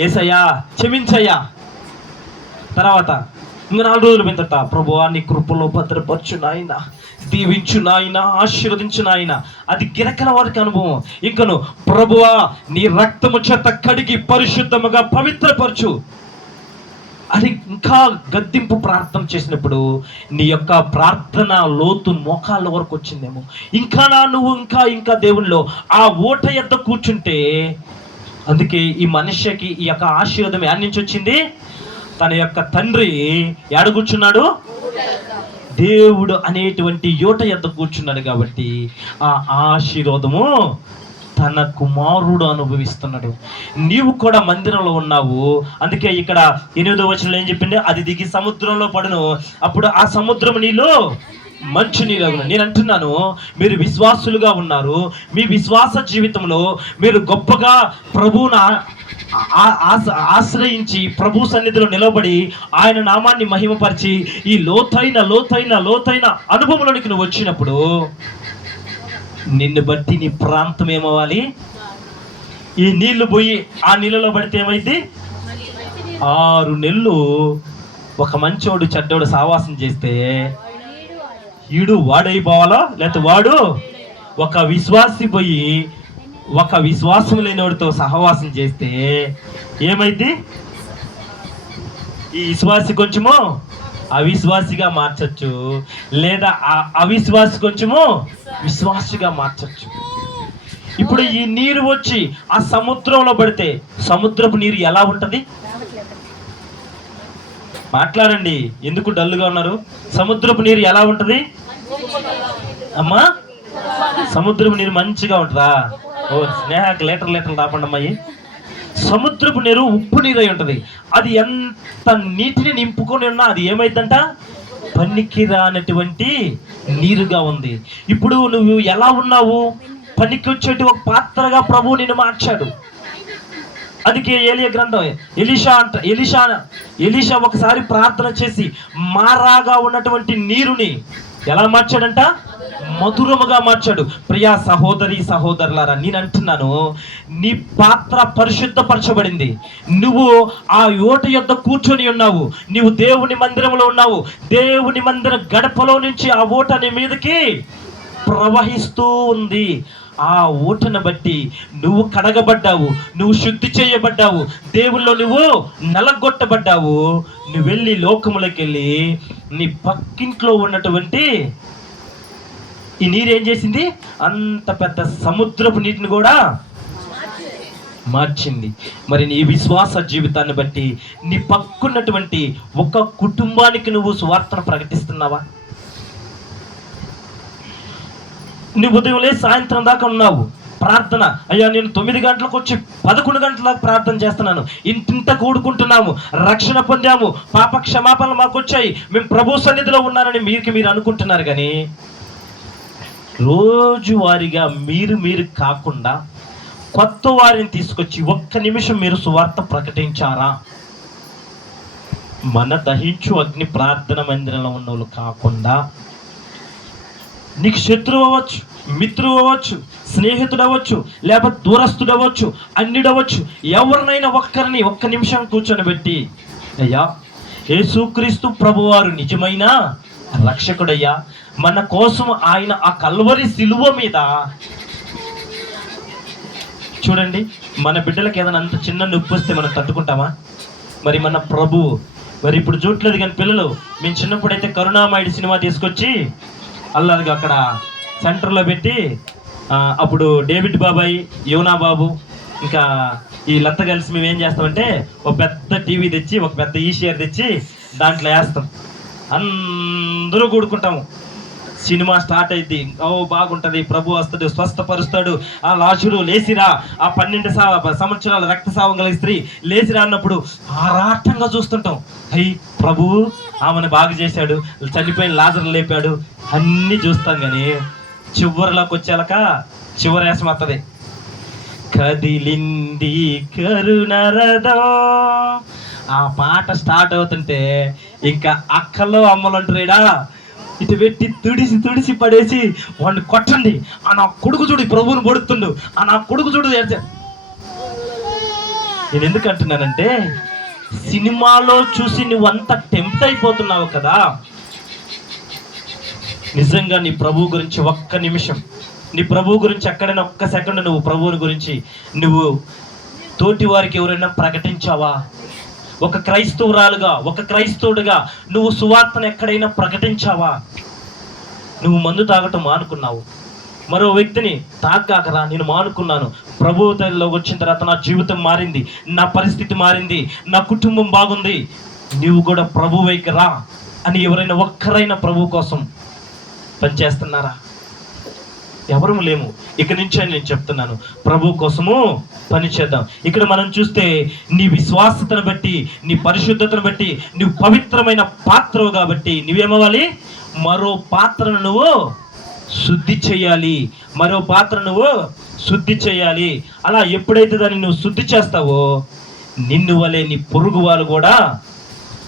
యేసయ్యా క్షమించయ్యా, తర్వాత ఇంకా 4 రోజులు పెంతట ప్రభువా నీ కృపలో భద్రపరచు నాయన, దీవించు నాయన, ఆశీర్వదించు నాయన. అది గిరకల వారికి అనుభవం. ఇంకను ప్రభువా నీ రక్తము చేత కడిగి పరిశుద్ధముగా పవిత్రపరచు. అది ఇంకా గద్దింపు ప్రార్థన చేసినప్పుడు నీ యొక్క ప్రార్థన లోతు మోకాళ్ళ వరకు వచ్చిందేమో. ఇంకా నువ్వు ఇంకా ఇంకా దేవునిలో ఆ ఊట యొద్ద కూర్చుంటే. అందుకే ఈ మనిషికి ఈ యొక్క ఆశీర్వాదం ఎక్కడి నుంచి వచ్చింది? తన యొక్క తండ్రి ఎక్కడ కూర్చున్నాడు? దేవుడు అనేటువంటి యూట యొద్ద కూర్చున్నాడు. కాబట్టి ఆ ఆశీర్వాదము తన కుమారుడు అనుభవిస్తున్నాడు. నీవు కూడా మందిరంలో ఉన్నావు. అందుకే ఇక్కడ 8వ వచనంలో ఏం చెప్పింది? అది దిగి సముద్రంలో పడును. అప్పుడు ఆ సముద్రం నీళ్ళు మంచి నీరు. నేను అంటున్నాను, మీరు విశ్వాసులుగా ఉన్నారు. మీ విశ్వాస జీవితంలో మీరు గొప్పగా ప్రభువును ఆశ్రయించి ప్రభు సన్నిధిలో నిలబడి ఆయన నామాన్ని మహిమపరిచి ఈ లోతైన లోతైన లోతైన అనుభవంలోనికి నువ్వు వచ్చినప్పుడు నిన్ను బట్టి నీ ప్రాంతం ఏమవ్వాలి? ఈ నీళ్లు పోయి ఆ నీళ్ళలో పడితే ఏమైంది? 6 నెలలు ఒక మంచోడు చెడ్డోడు సావాసం చేస్తే ఈడు వాడైపోవాలా? లేకపోతే వాడు ఒక విశ్వాసి పోయి ఒక విశ్వాసం లేనివాడితో సహవాసం చేస్తే ఏమైంది? ఈ విశ్వాసి కొంచెము అవిశ్వాసిగా మార్చచ్చు, లేదా అవిశ్వాసి కొంచెము విశ్వాసిగా మార్చచ్చు. ఇప్పుడు ఈ నీరు వచ్చి ఆ సముద్రంలో పడితే సముద్రపు నీరు ఎలా ఉంటది? మాట్లాడండి, ఎందుకు డల్లుగా ఉన్నారు? సముద్రపు నీరు ఎలా ఉంటది అమ్మా? సముద్రపు నీరు మంచిగా ఉంటుందా? ఓ స్నేహకు లీటర్లు రాపండి అమ్మాయి. సముద్రపు నీరు ఉప్పు నీరు అయి ఉంటుంది. అది ఎంత నీటిని నింపుకొని ఉన్నా అది ఏమైందంట? పనికిరానటువంటి నీరుగా ఉంది. ఇప్పుడు నువ్వు ఎలా ఉన్నావు? పనికి వచ్చేటి ఒక పాత్రగా ప్రభువు నిన్ను మార్చాడు. అందుకే ఏలియా గ్రంథం ఎలీషా ఒకసారి ప్రార్థన చేసి మారాగా ఉన్నటువంటి నీరుని ఎలా మార్చాడంట? మధురముగా మార్చాడు. ప్రియా సహోదరి సహోదరులారా, నేను అంటున్నాను, నీ పాత్ర పరిశుద్ధపరచబడింది. నువ్వు ఆ యోట యొద్ద కూర్చొని ఉన్నావు. నీవు దేవుని మందిరంలో ఉన్నావు. దేవుని మందిర గడపలో నుంచి ఆ ఓట నీ మీదకి ప్రవహిస్తూ ఉంది. ఆ ఊటను బట్టి నువ్వు కడగబడ్డావు, నువ్వు శుద్ధి చేయబడ్డావు, దేవుల్లో నువ్వు నలగొట్టబడ్డావు. నువ్వు వెళ్ళి లోకములోకి వెళ్ళి నీ పక్కింట్లో ఉన్నటువంటి ఈ నీరు ఏం చేసింది? అంత పెద్ద సముద్రపు నీటిని కూడా మార్చింది. మరి నీ విశ్వాస జీవితాన్ని బట్టి నీ పక్కున్నటువంటి ఒక కుటుంబానికి నువ్వు సువార్తను ప్రకటిస్తున్నావా? నువ్వు ఉదయం సాయంత్రం దాకా ఉన్నావు ప్రార్థన, అయ్యా నేను 9 గంటలకు వచ్చి 11 గంటల దాకా ప్రార్థన చేస్తున్నాను, ఇంటింత కూడుకుంటున్నాము, రక్షణ పొందాము, పాప క్షమాపణలు మాకు వచ్చాయి, మేము ప్రభు సన్నిధిలో ఉన్నారని మీరు అనుకుంటున్నారు. కానీ రోజువారీగా మీరు కాకుండా కొత్త వారిని తీసుకొచ్చి ఒక్క నిమిషం మీరు సువార్త ప్రకటించారా? మన దహించు అగ్ని ప్రార్థన మందిరంలో ఉన్న వాళ్ళు కాకుండా నీకు శత్రువు అవ్వచ్చు, మిత్రువు అవ్వచ్చు, స్నేహితుడు అవ్వచ్చు, లేకపోతే దూరస్తుడు అవ్వచ్చు, అన్యుడవచ్చు, ఎవరినైనా ఒక్కరిని ఒక్క నిమిషం కూర్చొని పెట్టి, అయ్యా యేసుక్రీస్తు ప్రభువారు నిజమైన రక్షకుడయ్యా, మన కోసం ఆయన ఆ కల్వరి సిలువ మీద, చూడండి మన బిడ్డలకి ఏదైనా అంత చిన్న నొప్పి వస్తే మనం తట్టుకుంటామా? మరి మన ప్రభు మరి ఇప్పుడు చూడలేదు కానీ పిల్లలు, మేము చిన్నప్పుడైతే కరుణామయుడి సినిమా తీసుకొచ్చి అల్లరిగా అక్కడ సెంటర్లో పెట్టి, అప్పుడు డేవిడ్ బాబాయ్, యోనా బాబు ఇంకా వీళ్ళంతా కలిసి మేము ఏం చేస్తామంటే ఒక పెద్ద టీవీ తెచ్చి, ఒక పెద్ద ఈషియర్ తెచ్చి దాంట్లో వేస్తాం, అందరూ కూడుకుంటాము. సినిమా స్టార్ట్ అయింది, బాగుంటుంది, ప్రభు వస్తాడు, స్వస్థపరుస్తాడు, ఆ లాజరు లేచిరా, ఆ 12 సంవత్సరాల రక్తస్రావం కలిగిన స్త్రీ లేచిరా అన్నప్పుడు ఆరాటంగా చూస్తుంటాం. అయ్యి ప్రభు ఆమెను బాగు చేశాడు, చనిపోయిన లాజరు లేపాడు, అన్నీ చూస్తాం. కానీ చివరిలోకి వచ్చాక చివరి వేసం వస్తుంది, కదిలింది కరుణరథం. ఆ పాట స్టార్ట్ అవుతుంటే ఇంకా అక్కల్లో అమ్మలు అంటారేడా, ఇటు పెట్టి తుడిసి పడేసి వాడిని కొట్టండి, ఆ నా కొడుకు చూడు ప్రభువుని పొడుతుండు, ఆ నా కొడుకు చూడు. నేను ఎందుకు అంటున్నానంటే, సినిమాలో చూసి నువ్వు అంత టెంప్ట్ అయిపోతున్నావు కదా. నిజంగా నీ ప్రభువు గురించి ఒక్క నిమిషం, నీ ప్రభువు గురించి ఎక్కడైనా ఒక్క సెకండ్ నువ్వు ప్రభువుని గురించి నువ్వు తోటి వారికి ఎవరైనా ప్రకటించావా? ఒక క్రైస్తవురాలుగా, ఒక క్రైస్తవుడిగా నువ్వు సువార్తను ఎక్కడైనా ప్రకటించావా? నువ్వు మందు తాగటం మానుకున్నావు, మరో వ్యక్తిని తాగాకరా నేను మానుకున్నాను, ప్రభువు తల్లిలోకి వచ్చిన తర్వాత నా జీవితం మారింది, నా పరిస్థితి మారింది, నా కుటుంబం బాగుంది, నువ్వు కూడా ప్రభు వైపు రా అని ఎవరైనా ఒక్కరైనా ప్రభు కోసం పనిచేస్తున్నారా? ఎవరు లేము. ఇక నుంచి నేను చెప్తున్నాను, ప్రభు కోసము పని చేద్దాం. ఇక్కడ మనం చూస్తే నీ విశ్వాసతను బట్టి, నీ పరిశుద్ధతను బట్టి, నువ్వు పవిత్రమైన పాత్రవు కాబట్టి నువ్వేమవ్వాలి? మరో పాత్రను నువ్వు శుద్ధి చేయాలి, మరో పాత్ర నువ్వు శుద్ధి చేయాలి. అలా ఎప్పుడైతే దాన్ని నువ్వు శుద్ధి చేస్తావో, నిన్ను వలె నీ పొరుగు వాళ్ళు కూడా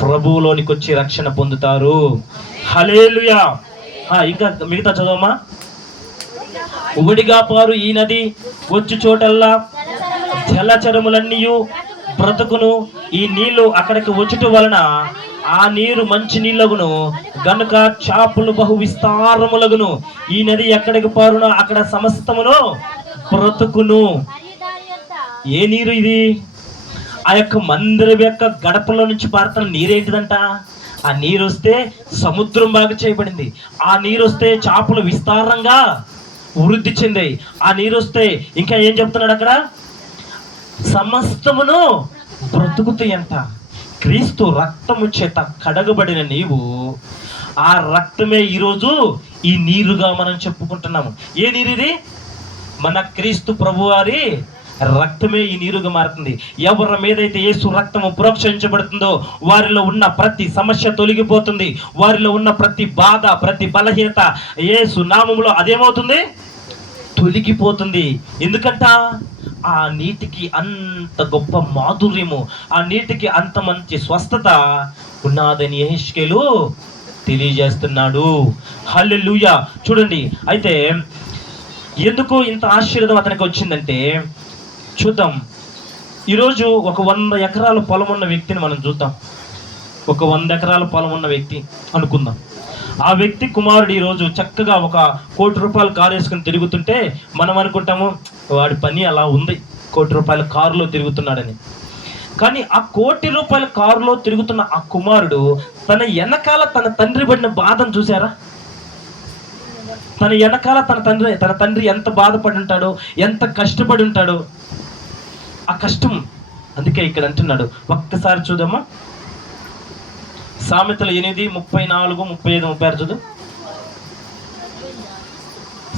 ప్రభువులోనికి వచ్చి రక్షణ పొందుతారు. హల్లెలూయా. ఇంకా మిగతా చదవమ్మా. ఉబడిగా పారు ఈ నది వచ్చు చోటల్లా జలచరములన్నీయు బ్రతుకును. ఈ నీళ్లు అక్కడికి వచ్చుట వలన ఆ నీరు మంచి నీళ్ళగును గనుక చేపలు బహు విస్తారములగును. ఈ నది ఎక్కడికి పారునో అక్కడ సమస్తమును బ్రతుకును. ఏ నీరు ఇది? ఆ యొక్క మందిరం యొక్క గడపలో నుంచి పారుతున్న నీరేంటిదంట? ఆ నీరు వస్తే సముద్రం బాగా చేయబడింది, ఆ నీరు వస్తే చేపలు విస్తారంగా వృద్ధి చెందాయి, ఆ నీరు వస్తే ఇంకా ఏం చెప్తున్నాడు అక్కడ? సమస్తమును బ్రతుకుతాయంట. క్రీస్తు రక్తము చేత కడగబడిన నీవు, ఆ రక్తమే ఈరోజు ఈ నీరుగా మనం చెప్పుకుంటున్నాము. ఏ నీరు ఇది? మన క్రీస్తు ప్రభువారి రక్తమే ఈ నీరుగా మారుతుంది. ఎవరి మీదైతే యేసు రక్తము ప్రోక్షించబడుతుందో వారిలో ఉన్న ప్రతి సమస్య తొలగిపోతుంది, వారిలో ఉన్న ప్రతి బాధ, ప్రతి బలహీనత యేసు నామములో అదేమవుతుంది? తొలగిపోతుంది. ఎందుకంట ఆ నీటికి అంత గొప్ప మాధుర్యము, ఆ నీటికి అంత మంచి స్వస్థత ఉన్నదని యెహెజ్కేలు తెలియజేస్తున్నాడు. హల్లెలూయా. చూడండి, అయితే ఎందుకు ఇంత ఆశీర్వాదం అతనికి వచ్చిందంటే చూద్దాం. ఈరోజు ఒక 100 ఎకరాల పొలం ఉన్న వ్యక్తిని మనం చూద్దాం. ఒక 100 ఎకరాల పొలం ఉన్న వ్యక్తి అనుకుందాం. ఆ వ్యక్తి కుమారుడు ఈరోజు చక్కగా 1 కోటి రూపాయలు కారు వేసుకుని తిరుగుతుంటే మనం అనుకుంటాము వాడి పని అలా ఉంది, 1 కోటి రూపాయల కారులో తిరుగుతున్నాడని. కానీ ఆ 1 కోటి రూపాయల కారులో తిరుగుతున్న ఆ కుమారుడు తన వెనకాల తన తండ్రి పడిన బాధను చూసారా? తన వెనకాల తన తండ్రి ఎంత బాధపడి ఉంటాడో, ఎంత కష్టపడి ఉంటాడో. ఆ కష్టం అందుకే ఇక్కడ అంటున్నాడు. ఒక్కసారి చూద్దామా, సామెతలు 8, 34, 35, 36 చూద్దాం.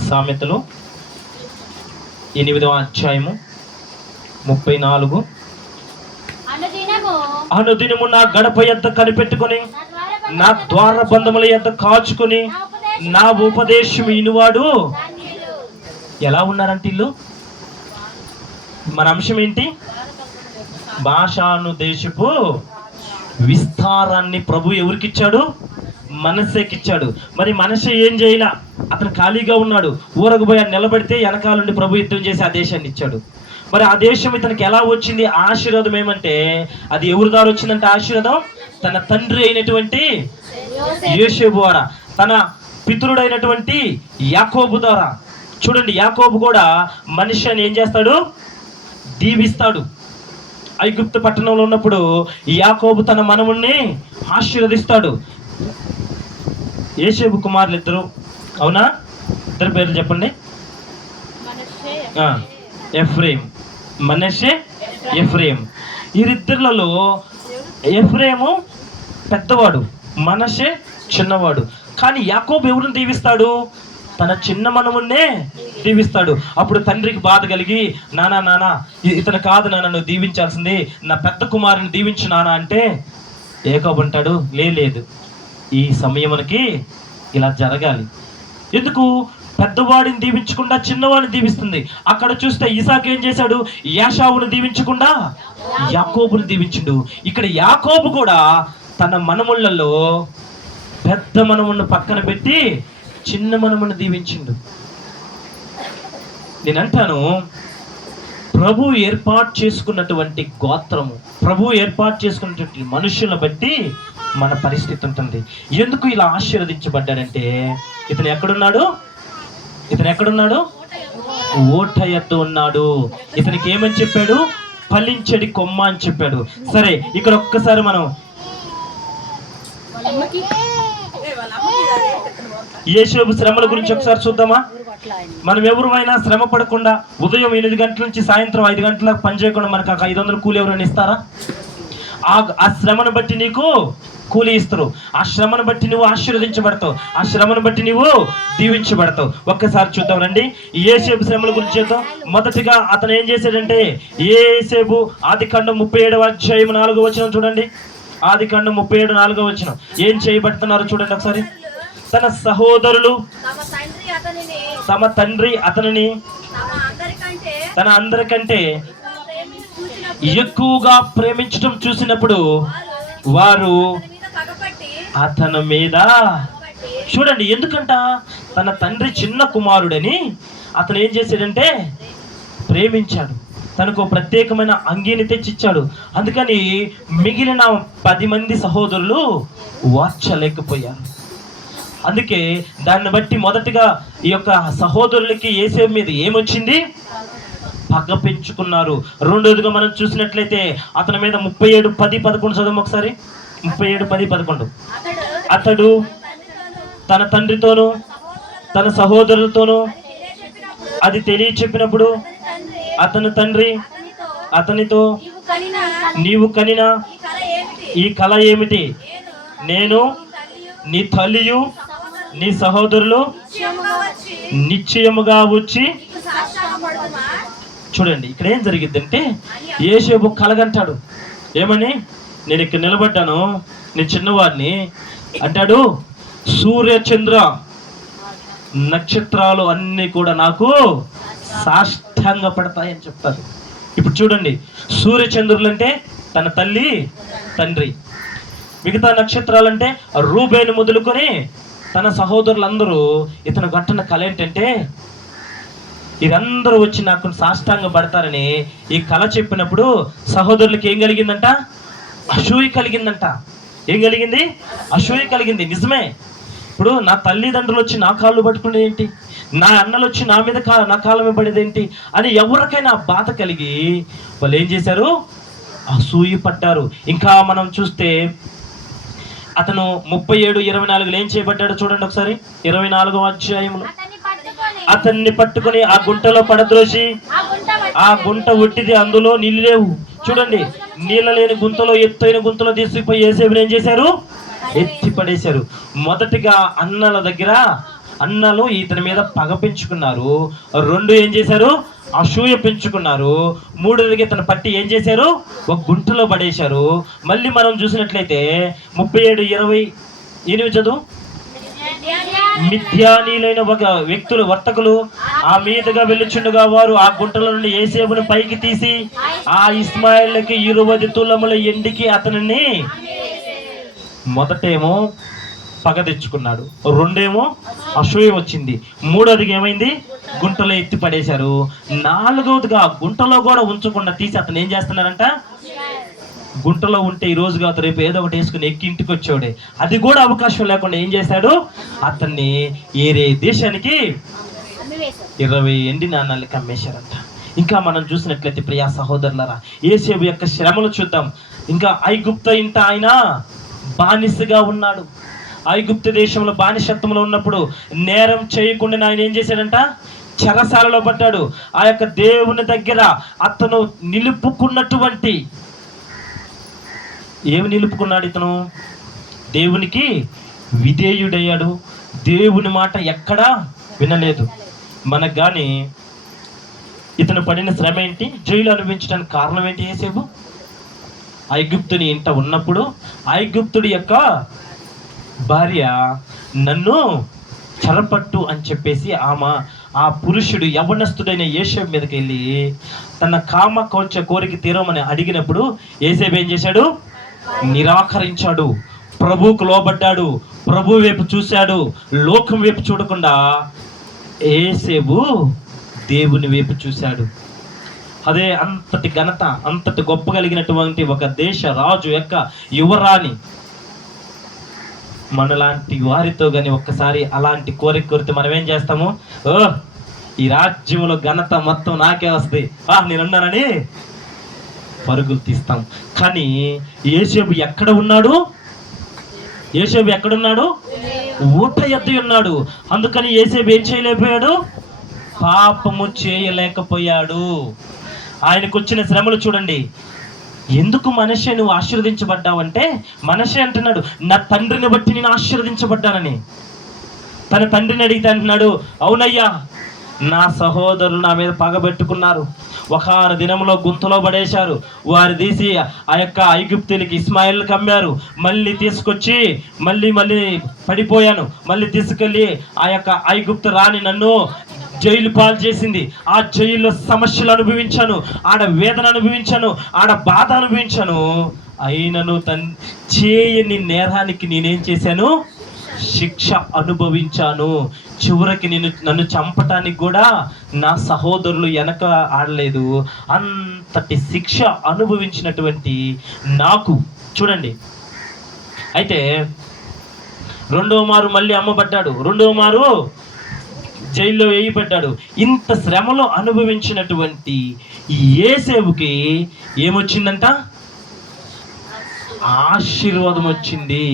సామెతలు 8వ అధ్యాయము 34. అనుదినము నా గడప యొద్ద కనిపెట్టుకొని, నా ద్వార బంధముల యొద్ద కాచుకొని, నా ఉపదేశం ఇనువాడు. ఎలా ఉన్నారంటే ఇల్లు? మన అంశం ఏంటి? భాషాను దేశపు విస్తారాన్ని ప్రభు ఎవరికిచ్చాడు? మనస్సేకిచ్చాడు. మరి మనస్సే ఏం చేయాల? అతను ఖాళీగా ఉన్నాడు. ఊరకు పోయి నిలబడితే వెనకాల నుండి ప్రభు యుద్ధం చేసి ఆ దేశాన్ని ఇచ్చాడు. మరి ఆ దేశం ఇతనికి ఎలా వచ్చింది? ఆశీర్వాదం ఏమంటే అది ఎవరి ద్వారా వచ్చిందంటే ఆశీర్వాదం తన తండ్రి అయినటువంటి యోసేపు ద్వారా, తన పితరుడైనటువంటి యాకోబు ద్వారా. చూడండి, యాకోబు కూడా మనిషి అని ఏం చేస్తాడు? దీవిస్తాడు. ఐగుప్తు పట్టణంలో ఉన్నప్పుడు యాకోబు తన మనవుణ్ణి ఆశీర్వదిస్తాడు. యోసేపు కుమారులు ఇద్దరు, అవునా? ఇద్దరు పేర్లు చెప్పండి. ఎఫ్రేం, మనష్షే, ఎఫ్రేం. వీరిద్దరిలో ఎఫ్రేము పెద్దవాడు, మనష్షే చిన్నవాడు. కానీ యాకోబు ఎవరిని దీవిస్తాడు? తన చిన్న మనవున్నే దీవిస్తాడు. అప్పుడు తండ్రికి బాధ కలిగి, నానా ఇతను కాదు నాన్న నువ్వు దీవించాల్సింది, నా పెద్ద కుమారుని దీవించు నాన్న అంటే యాకోబు అంటాడు, లేదు, ఈ సమయమునకి ఇలా జరగాలి. ఎందుకు? పెద్దవాడిని దీవించకుండా చిన్నవాడిని దీవిస్తుంది. అక్కడ చూస్తే ఇసాకు ఏం చేశాడు? యాషావును దీవించకుండా యాకోబుని దీవించిండు. ఇక్కడ యాకోబు కూడా తన మనములలో పెద్ద మనమును పక్కన పెట్టి చిన్న మనమును దీవించిండు. నేనంటాను, ప్రభు ఏర్పాటు చేసుకున్నటువంటి గోత్రము, ప్రభు ఏర్పాటు చేసుకున్నటువంటి మనుషులను బట్టి మన పరిస్థితి ఉంటుంది. ఎందుకు ఇలా ఆశీర్వదించబడ్డాడంటే ఇతను ఎక్కడున్నాడు? ఓట ఎత్తు ఉన్నాడు. ఇతనికి ఏమని చెప్పాడు? ఫలించడి కొమ్మ అని చెప్పాడు. సరే, ఇక్కడ ఒక్కసారి మనం యోసేపు శ్రమల గురించి ఒకసారి చూద్దామా? మనం ఎవరైనా శ్రమ పడకుండా ఉదయం 8 గంటల నుంచి సాయంత్రం 5 గంటలకు పని చేయకుండా మనకు 500 కూలి ఎవరైనా ఇస్తారా? ఆ శ్రమను బట్టి నీకు కూలి ఇస్తారు. ఆ శ్రమను బట్టి నువ్వు ఆశీర్వదించబడతావు. ఆ శ్రమను బట్టి నువ్వు దీవించబడతావు. ఒక్కసారి చూద్దాం రండి. యోసేపు శ్రమల గురించి చేద్దాం. మొదటిగా అతను ఏం చేశాడంటే, యోసేపు ఆదికాండం 37వ అధ్యాయం 4వ వచనం చూడండి. ఆదికాండం 37, 4వ వచనం. ఏం చేయబడుతున్నారో చూడండి ఒకసారి. తన సహోదరులు తమ తండ్రి అతనిని తన అందరికంటే ఎక్కువగా ప్రేమించడం చూసినప్పుడు వారు అతని మీద, చూడండి, ఎందుకంట తన తండ్రి చిన్న కుమారుడని అతను ఏం చేశాడంటే ప్రేమించాడు. తనకు ప్రత్యేకమైన అంగీని తెచ్చిచ్చాడు. అందుకని మిగిలిన 10 మంది సహోదరులు వార్చలేకపోయారు. అందుకే దాన్ని బట్టి మొదటిగా ఈ యొక్క సహోదరులకి యోసేపు మీద ఏమొచ్చింది? పగ పెంచుకున్నారు. రెండోదిగా మనం చూసినట్లయితే అతని మీద 37, 10, 11 చదువు ఒకసారి. 37, 10, 11. అతడు తన తండ్రితోనూ తన సహోదరులతోనూ అది తెలియచెప్పినప్పుడు అతని తండ్రి అతనితో, నీవు కనిన ఈ కళ ఏమిటి? నేను, నీ తల్లియు, నీ సహోదరులు నిశ్చయముగా వచ్చి. చూడండి, ఇక్కడ ఏం జరిగిద్దంటే యోసేపు కలగంటాడు. ఏమని? నేను ఇక్కడ నిలబడ్డాను, నేను చిన్నవాడిని అంటాడు. సూర్య చంద్ర నక్షత్రాలు అన్నీ కూడా నాకు సాష్టాంగ పడతాయని చెప్తారు. ఇప్పుడు చూడండి, సూర్య చంద్రులు అంటే తన తల్లి తండ్రి, మిగతా నక్షత్రాలంటే రూబేను మొదలుకొని తన సహోదరులందరూ. ఇతను గంటన కళ ఏంటంటే వీరందరూ వచ్చి నాకు సాష్టాంగ పడతారని ఈ కళ చెప్పినప్పుడు సహోదరులకి ఏం కలిగిందంట? అసూయ కలిగిందంట. ఏం కలిగింది? అసూయ కలిగింది. నిజమే, ఇప్పుడు నా తల్లిదండ్రులు వచ్చి నా కాళ్ళు పట్టుకునేది ఏంటి, నా అన్నలు వచ్చి నా మీద నా కాళ్ళ మీద పడేది ఏంటి అని ఎవరికైనా బాధ కలిగి వాళ్ళు ఏం చేశారు, అసూయ పడ్డారు. ఇంకా మనం చూస్తే అతను 37:24 ఏం చేయబడ్డాడు చూడండి ఒకసారి. 24వ అధ్యాయంలో అతన్ని పట్టుకొని ఆ గుంటలో పడద్రోసి, ఆ గుంట ఒట్టిది, అందులో నీళ్ళు లేవు. చూడండి, నీళ్ళ లేని గుంతలో, ఎత్తైన గుంతలో తీసుకుపోయి యేసేపుని ఏం చేశారు, ఎత్తి పడేశారు. మొదటిగా అన్నలు ఇతని మీద పగ పెంచుకున్నారు. 2 ఏం చేశారు, అసూయ పెంచుకున్నారు. 3 ఇతను పట్టి ఏం చేశారు, ఒక గుంటలో పడేశారు. మళ్ళీ మనం చూసినట్లయితే 37:28 చదువు. మిథ్యానీలైన ఒక వ్యక్తులు, వర్తకులు ఆ మీదుగా వెళ్ళుచుండగా వారు ఆ గుంటల నుండి యేసేపుని పైకి తీసి ఆ ఇస్మాయిల్కి 20 తులముల ఎండికి అతనిని, మొదటేమో పగ తెచ్చుకున్నాడు, 2 అసూయ వచ్చింది, 3 ఏమైంది, గుంటలో ఎత్తి పడేశారు. 4గా గుంటలో కూడా ఉంచకుండా తీసి అతను ఏం చేస్తున్నారంట, గుంటలో ఉంటే ఈ రోజు కాదు రేపు ఏదో ఒకటి వేసుకుని ఎక్కి ఇంటికి వచ్చేవాడే, అది కూడా అవకాశం లేకుండా ఏం చేశాడు, అతన్ని ఏరే దేశానికి 20 ఎండి నాణాలకి అమ్మేశారంట. ఇంకా మనం చూసినట్లయితే ప్రియా సహోదరులారా, యేసేపు యొక్క శ్రమలు చూద్దాం. ఇంకా ఐగుప్తు ఇంట ఆయన బానిసగా ఉన్నాడు. ఐగుప్తు దేశంలో బానిసత్వంలో ఉన్నప్పుడు నేరం చేయకుండా ఆయన ఏం చేశాడంట, చెరసాలలో పడ్డాడు. ఆ యొక్క దేవుని దగ్గర అతను నిలుపుకున్నటువంటి, ఏమి నిలుపుకున్నాడు ఇతను, దేవునికి విధేయుడయ్యాడు. దేవుని మాట ఎక్కడా వినలేదు. మనకు కానీ ఇతను పడిన శ్రమ ఏంటి, జైలు అనుభవించడానికి కారణం ఏంటి, యేసేపు ఐగుప్తుని ఇంట ఉన్నప్పుడు ఐగుప్తుడి యొక్క భార్య నన్ను చెరపట్టు అని చెప్పేసి ఆ పురుషుడు యవ్వనస్తుడైన యేసేపు మీదకి వెళ్ళి తన కామ కోరిక తీరమని అడిగినప్పుడు యేసేపు ఏం చేశాడు, నిరాకరించాడు. ప్రభువుకు లోబడ్డాడు, ప్రభు వైపు చూశాడు, లోకం వైపు చూడకుండా యేసేపు దేవుని వైపు చూశాడు. అదే అంతటి ఘనత, అంతటి గొప్ప కలిగినటువంటి ఒక దేశ రాజు యొక్క యువరాణి మనలాంటి వారితో కానీ ఒక్కసారి అలాంటి కోరితే మనం ఏం చేస్తాము, ఈ రాజ్యంలో ఘనత మొత్తం నాకే వస్తుంది, నేనున్నానని పరుగులు తీస్తాం. కానీ యేసేపు ఎక్కడ ఉన్నాడు, యేసేపు ఎక్కడున్నాడు, ఊట ఎద్దు ఉన్నాడు. అందుకని యేసేపు ఏం చేయలేకపోయాడు, పాపము చేయలేకపోయాడు. ఆయనకు వచ్చిన శ్రమలు చూడండి. ఎందుకు మనషే నువ్వు ఆశీర్వదించబడ్డావంటే, మనషే అంటున్నాడు నా తండ్రిని బట్టి నేను ఆశీర్వదించబడ్డానని. తన తండ్రిని అడిగితే అంటున్నాడు, అవునయ్యా నా సహోదరులు నా మీద పగబెట్టుకున్నారు, ఒక దినంలో గుంతలో పడేశారు, వారు తీసి ఆ యొక్క ఐగుప్తులకి ఇస్మాయిల్కి అమ్మారు, మళ్ళీ తీసుకొచ్చి మళ్ళీ పడిపోయాను, మళ్ళీ తీసుకెళ్ళి ఆ యొక్క ఐగుప్తు రాణి నన్ను జైలు పాలు చేసింది, ఆ జైల్లో సమస్యలు అనుభవించాను, ఆడ వేదన అనుభవించాను, ఆడ బాధ అనుభవించాను, అయినను చేయని నేరానికి నేనేం చేశాను, శిక్ష అనుభవించాను. చివరికి నన్ను చంపటానికి కూడా నా సహోదరులు వెనక ఆడలేదు. అంతటి శిక్ష అనుభవించినటువంటి నాకు చూడండి. అయితే 2వ మారు మళ్ళీ అమ్మబడ్డాడు, 2వ మారు జైల్లో వేయబడ్డాడు. ఇంత శ్రమలో అనుభవించినటువంటి యేసేపుకి ఏమొచ్చిందంట, ఆశీర్వాదం వచ్చింది.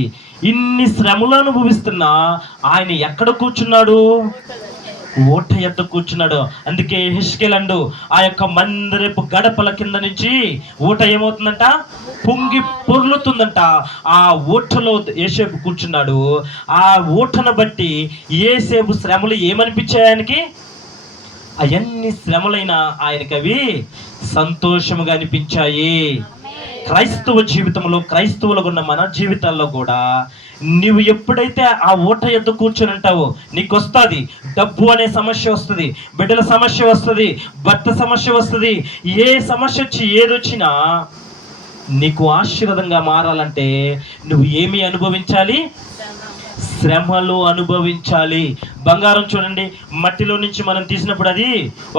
ఇన్ని శ్రమలు అనుభవిస్తున్నా ఆయన ఎక్కడ కూర్చున్నాడు, ఊట ఎద్ద కూర్చున్నాడు. అందుకే యెహెజ్కేలు అండు, ఆ యొక్క మందిరపు గడపల కింద నుంచి ఊట ఏమవుతుందంట, పొంగి పొర్లుతుందంట. ఆ ఊటలో యేసేపు కూర్చున్నాడు. ఆ ఊటను బట్టి యేసేపు శ్రమలు ఏమనిపించాయి ఆయనకి, అవన్నీ శ్రమలైన ఆయనకి అవి సంతోషముగా అనిపించాయి. క్రైస్తవ జీవితంలో, క్రైస్తవులకు ఉన్న మన జీవితాల్లో కూడా నువ్వు ఎప్పుడైతే ఆ ఊట ఎద్దు కూర్చొని ఉంటావో నీకు వస్తుంది, డబ్బు అనే సమస్య వస్తుంది, బిడ్డల సమస్య వస్తుంది, భర్త సమస్య వస్తుంది, ఏ సమస్య వచ్చి ఏదొచ్చినా నీకు ఆశీర్వాదంగా మారాలంటే నువ్వు ఏమి అనుభవించాలి, శ్రమలు అనుభవించాలి. బంగారం చూడండి, మట్టిలో నుంచి మనం తీసినప్పుడు అది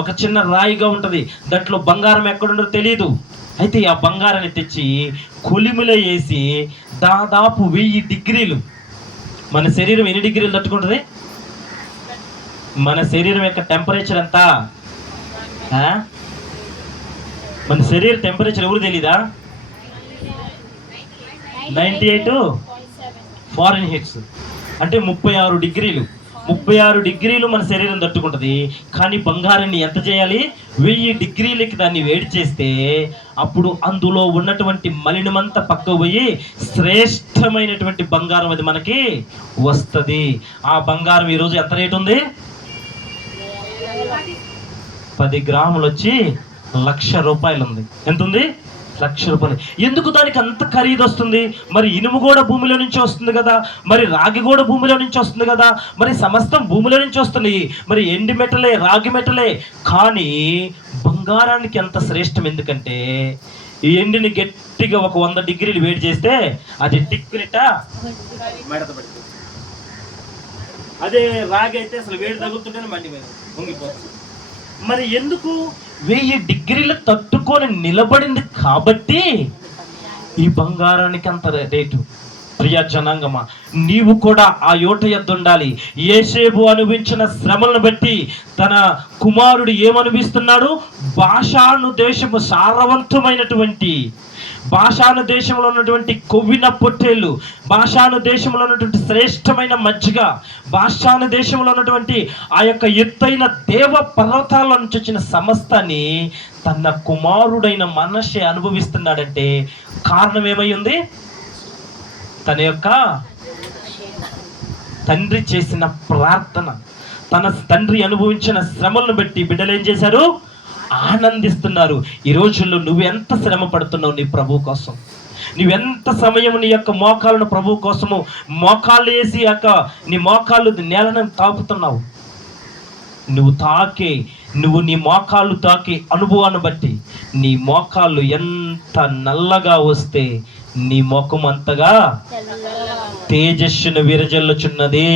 ఒక చిన్న రాయిగా ఉంటుంది, దాంట్లో బంగారం ఎక్కడుండో తెలియదు. అయితే ఆ బంగారాన్ని తెచ్చి కొలిమిలో వేసి దాదాపు 1000 డిగ్రీలు మన శరీరం ఎన్ని డిగ్రీలు తట్టుకుంటుంది? మన శరీరం యొక్క టెంపరేచర్ ఎంత? మన శరీర టెంపరేచర్ ఎవరు తెలీదా? 98 ఫారెన్ హీట్స్ అంటే 36 డిగ్రీలు. 36 డిగ్రీలు మన శరీరం తట్టుకుంటుంది. కానీ బంగారాన్ని ఎంత చేయాలి? 1000 డిగ్రీలకి దాన్ని వేడి చేస్తే అప్పుడు అందులో ఉన్నటువంటి మలినమంతా పక్కకు పోయి శ్రేష్టమైనటువంటి బంగారం అది మనకి వస్తుంది. ఆ బంగారం ఈరోజు ఎంత రేటు ఉంది? 10 గ్రాములు వచ్చి 1,00,000 రూపాయలు ఉంది. ఎంత ఉంది? 1,00,000 రూపాయలు. ఎందుకు దానికి అంత ఖరీదు వస్తుంది? మరి ఇనుము కూడా భూమిలో నుంచి వస్తుంది కదా, మరి రాగి కూడా భూమిలో నుంచి వస్తుంది కదా, మరి సమస్తం భూమిలో నుంచి వస్తున్నాయి. మరి ఎండి మెటలే, రాగి మెటలే. కానీ బంగారానికి ఎంత శ్రేష్టం ఎందుకంటే ఈ ఎండిని గట్టిగా ఒక 100 డిగ్రీలు వేడి చేస్తే అది టిక్కిట మెడతపడుతుంది. అదే రాగి అయితే అసలు వేడి తగులుతుంటేనే మండి మీద పొంగిపోతుంది. మరి ఎందుకు? 1000 డిగ్రీలు తట్టుకొని నిలబడింది కాబట్టి ఈ బంగారానికి అంత రేటు. ప్రియ జనాంగమా, నీవు కూడా ఆ యోట యొద్ద ఉండాలి. యోసేపు అనుభవించిన శ్రమలను బట్టి తన కుమారుడు ఏమనుభవిస్తున్నాడు? బాషాను దేశము సారవంతమైనటువంటి, బాషాను దేశంలో ఉన్నటువంటి కొవ్విన పొట్టేళ్ళు, బాషాను దేశంలో ఉన్నటువంటి శ్రేష్టమైన మజ్జిగ, బాషాను దేశంలో ఉన్నటువంటి ఆ యొక్క ఎత్తైన దేవ పర్వతాల నుంచి వచ్చిన సమస్తాన్ని తన కుమారుడైన మనషే అనుభవిస్తున్నాడంటే కారణం ఏమై ఉంది? తన యొక్క తండ్రి చేసిన ప్రార్థన, తన తండ్రి అనుభవించిన శ్రమలను బట్టి బిడ్డలు ఏం చేశారు? ఆనందిస్తున్నారు. ఈ రోజుల్లో నువ్వెంత శ్రమ పడుతున్నావు నీ ప్రభు కోసం? నువ్వెంత సమయం నీ యొక్క మోకాళ్ళను ప్రభు కోసము మోకాళ్ళు వేసి నీ మోకాళ్ళు నేలను తాకుతున్నావు? నువ్వు నీ మోకాళ్ళు తాకే అనుభవాన్ని బట్టి నీ మోకాళ్ళు ఎంత నల్లగా వస్తే నీ ముఖం అంతగా తేజస్సును విరజల్లుచున్నది.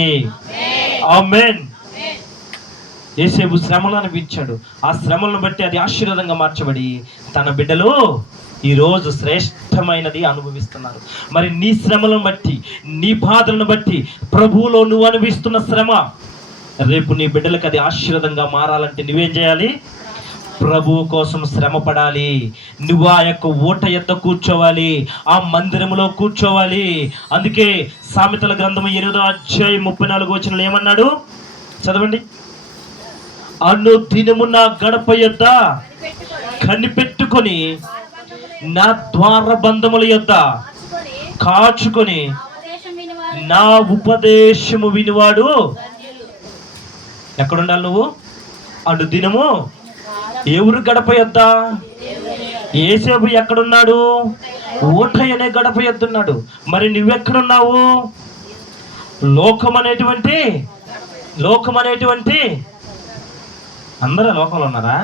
ఆమేన్. యోసేపు శ్రమలు అనిపించాడు. ఆ శ్రమలను బట్టి అది ఆశీర్వాదంగా మార్చబడి తన బిడ్డలు ఈరోజు శ్రేష్టమైనది అనుభవిస్తున్నారు. మరి నీ శ్రమలను బట్టి, నీ బాధలను బట్టి, ప్రభువులో నువ్వు అనుభవిస్తున్న శ్రమ రేపు నీ బిడ్డలకు అది ఆశీర్వాదంగా మారాలంటే నువ్వేం చేయాలి? ప్రభువు కోసం శ్రమ పడాలి. నువ్వు ఆ యొక్క ఊట యొద్ద కూర్చోవాలి, ఆ మందిరంలో కూర్చోవాలి. అందుకే సామెతల గ్రంథము 8వ అధ్యాయం 34వ వచనంలో ఏమన్నాడు? చదవండి. అనుదినము నా గడప యొద్ద కనిపెట్టుకొని నా ద్వారబంధముల యొద్ద కాచుకొని నా ఉపదేశము వినివాడు. ఎక్కడుండాలి నువ్వు? అనుదినము ఎవరు గడప యొద్ద? యోసేపు ఎక్కడున్నాడు? ఊట అనే గడప యొద్ద ఉన్నాడు. మరి నువ్వెక్కడున్నావు? లోకం అనేటువంటి అందరూ లోకంలో ఉన్నారా?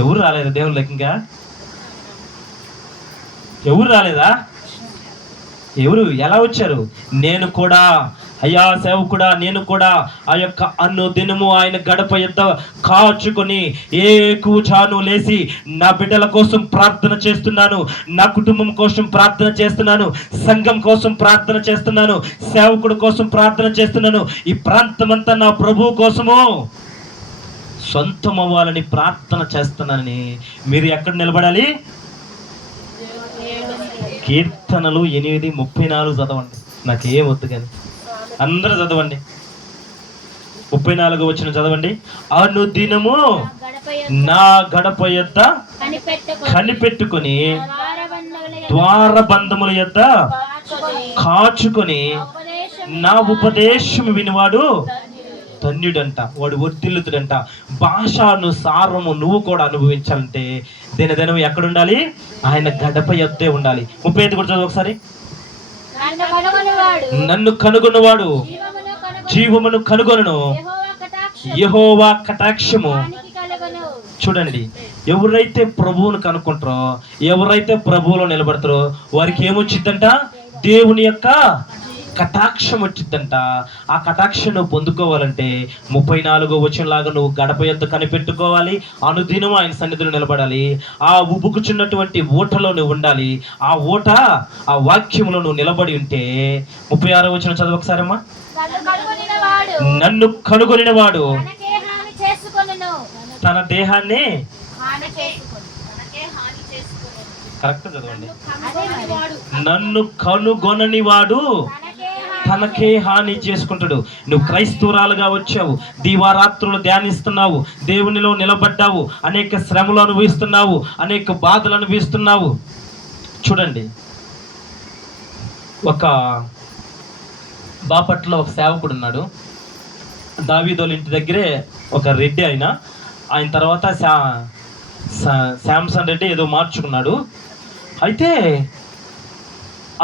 ఎవరు రాలేదా దేవుళ్ళకి? ఇంకా ఎవరు రాలేదా? ఎలా వచ్చారు? నేను కూడా, అయ్యా సేవకుడా, నేను కూడా ఆ యొక్క అనుదినము ఆయన గడప యొద్ద కాచుకొని ఏకూచాను లేసి నా బిడ్డల కోసం ప్రార్థన చేస్తున్నాను, నా కుటుంబం కోసం ప్రార్థన చేస్తున్నాను, సంఘం కోసం ప్రార్థన చేస్తున్నాను, సేవకుడు కోసం ప్రార్థన చేస్తున్నాను. ఈ ప్రాంతమంతా నా ప్రభువు కోసము సొంతం అవ్వాలని ప్రార్థన చేస్తున్నానని మీరు ఎక్కడ నిలబడాలి? కీర్తనలు 8:34 చదవండి. నాకేం వద్దు కానీ అందరూ చదవండి. 34వ వచనం చదవండి. అనుదినము నా గడప యొద్ద కనిపెట్టుకొని ద్వారబంధముల యొద్ద కాచుకొని నా ఉపదేశం వినివాడు ధన్యుడంట, వాడు వర్ధిల్లుతుడంట. భాషను సారము నువ్వు కూడా అనుభవించాలంటే దినదినం ఎక్కడుండాలి? ఆయన గడప యొద్దే ఉండాలి. 35 కూడా చదువు ఒకసారి. నన్ను కనుగొన్నవాడు జీవమును కనుగొనను, యెహోవా కటాక్షము. చూడండి, ఎవరైతే ప్రభువును కనుక్కుంటారో, ఎవరైతే ప్రభువులో నిలబడతారో వారికి ఏమొచ్చిందంట? దేవుని యొక్క కటాక్షం వచ్చిందంట. ఆ కటాక్షం నువ్వు పొందుకోవాలంటే 34వ వచనంలాగా నువ్వు గడప యొద్ద కనిపెట్టుకోవాలి, అనుదినం ఆయన సన్నిధిలో నిలబడాలి, ఆ ఉబుకుచున్నటువంటి ఊటలో నువ్వు ఉండాలి. ఆ ఊట, ఆ వాక్యంలో నువ్వు నిలబడి ఉంటే 36వ వచనం చదువు ఒకసారమ్మా. నన్ను కనుగొనిన వాడు తన దేహాన్ని కరెక్ట్ చదవండి. నన్ను కనుగొనని వాడు తనకే హాని చేసుకుంటాడు. నువ్వు క్రైస్తవురాలుగా వచ్చావు, దీవారాత్రులు ధ్యానిస్తున్నావు, దేవునిలో నిలబడ్డావు, అనేక శ్రమలు అనుభవిస్తున్నావు, అనేక బాధలు అనుభవిస్తున్నావు. చూడండి, ఒక బాపట్ల ఒక సేవకుడు ఉన్నాడు. దావీదోళ్ళ ఇంటి దగ్గరే ఒక రెడ్డి ఆయన తర్వాత శాంసన్ రెడ్డి ఏదో మార్చుకున్నాడు. అయితే